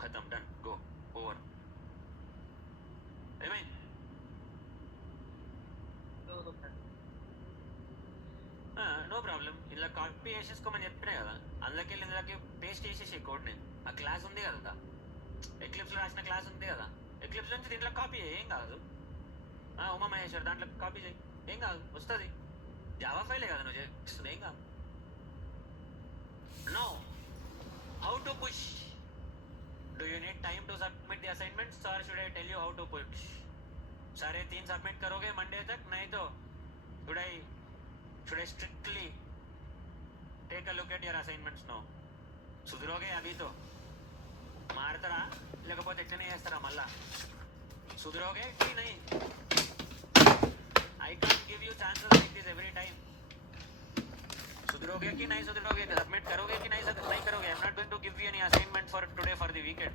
खत्म. Done. Go. Over. Remain. No problem. ఇలా కాపీ చేసేసుకోమని చెప్పినా కదా, అందులోకి వెళ్ళి ఇందులోకి పేస్ట్ చేసేసి కోడ్ని. ఆ క్లాస్ ఉంది కదా, ఎక్లిప్స్లో రాసిన క్లాస్ ఉంది కదా, ఎక్లిప్స్ నుంచి దీంట్లో కాపీ చేయి, ఏం కాదు. ఉమా మహేశ్వర్ దాంట్లో కాపీ చేయి, ఏం కాదు, వస్తుంది. జావా ఫైలే కదా నువ్వు చేస్తుంది, ఏం కాదు. No how to push. Do you need time to submit the assignments or should I tell you how to push? सारे 3 सबमिट करोगे मंडे तक, नहीं तो should I strictly take a look at your assignments no? सुधरोगे अभी तो मारतरा, लेకపోతే ఎట్లనే చేస్తారా మళ్ళా? सुधरोगे कि नहीं? I can't give you chances like this every time. सुधरोगे कि नहीं सुधरोगे, सबमिट करोगे कि नहीं करोगे? I'm not going to give you any assignment for today for the weekend.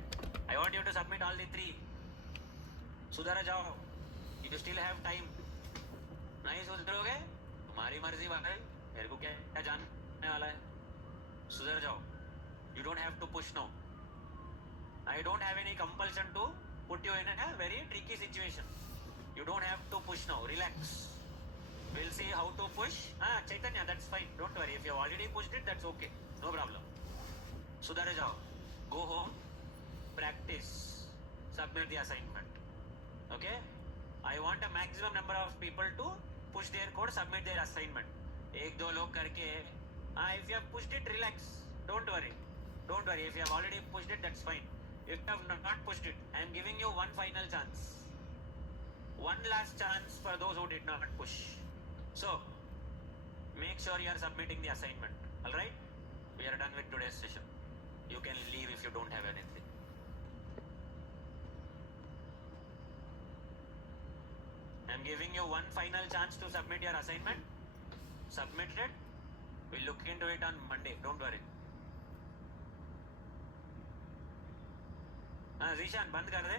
I want you to submit all the 3. सुधर जाओ, you still have time. नहीं सुधरोगे तुम्हारी मर्जी भाई, मेरे को क्या जानने वाला है. सुधर जाओ. You don't have to push now. I don't have any compulsion to put you in a very tricky situation. You don't have to push now. Relax. We'll see how to push. Chaitanya, that's fine. Don't worry. If you have already pushed it, that's okay. No problem. Sudhar jao. Go home. Practice. Submit the assignment. Okay? I want a maximum number of people to push their code, submit their assignment. 1-2 log karke. If you have pushed it, relax. Don't worry. Don't worry. If you have already pushed it, that's fine. If you have not pushed it, I am giving you one final chance. One last chance for those who did not push. So, make sure you are submitting the assignment. Alright? We are done with today's session. You can leave if you don't have anything. I am giving you one final chance to submit your assignment. Submit it. We'll look into it on Monday. Don't worry. Zishan, बंद कर दे.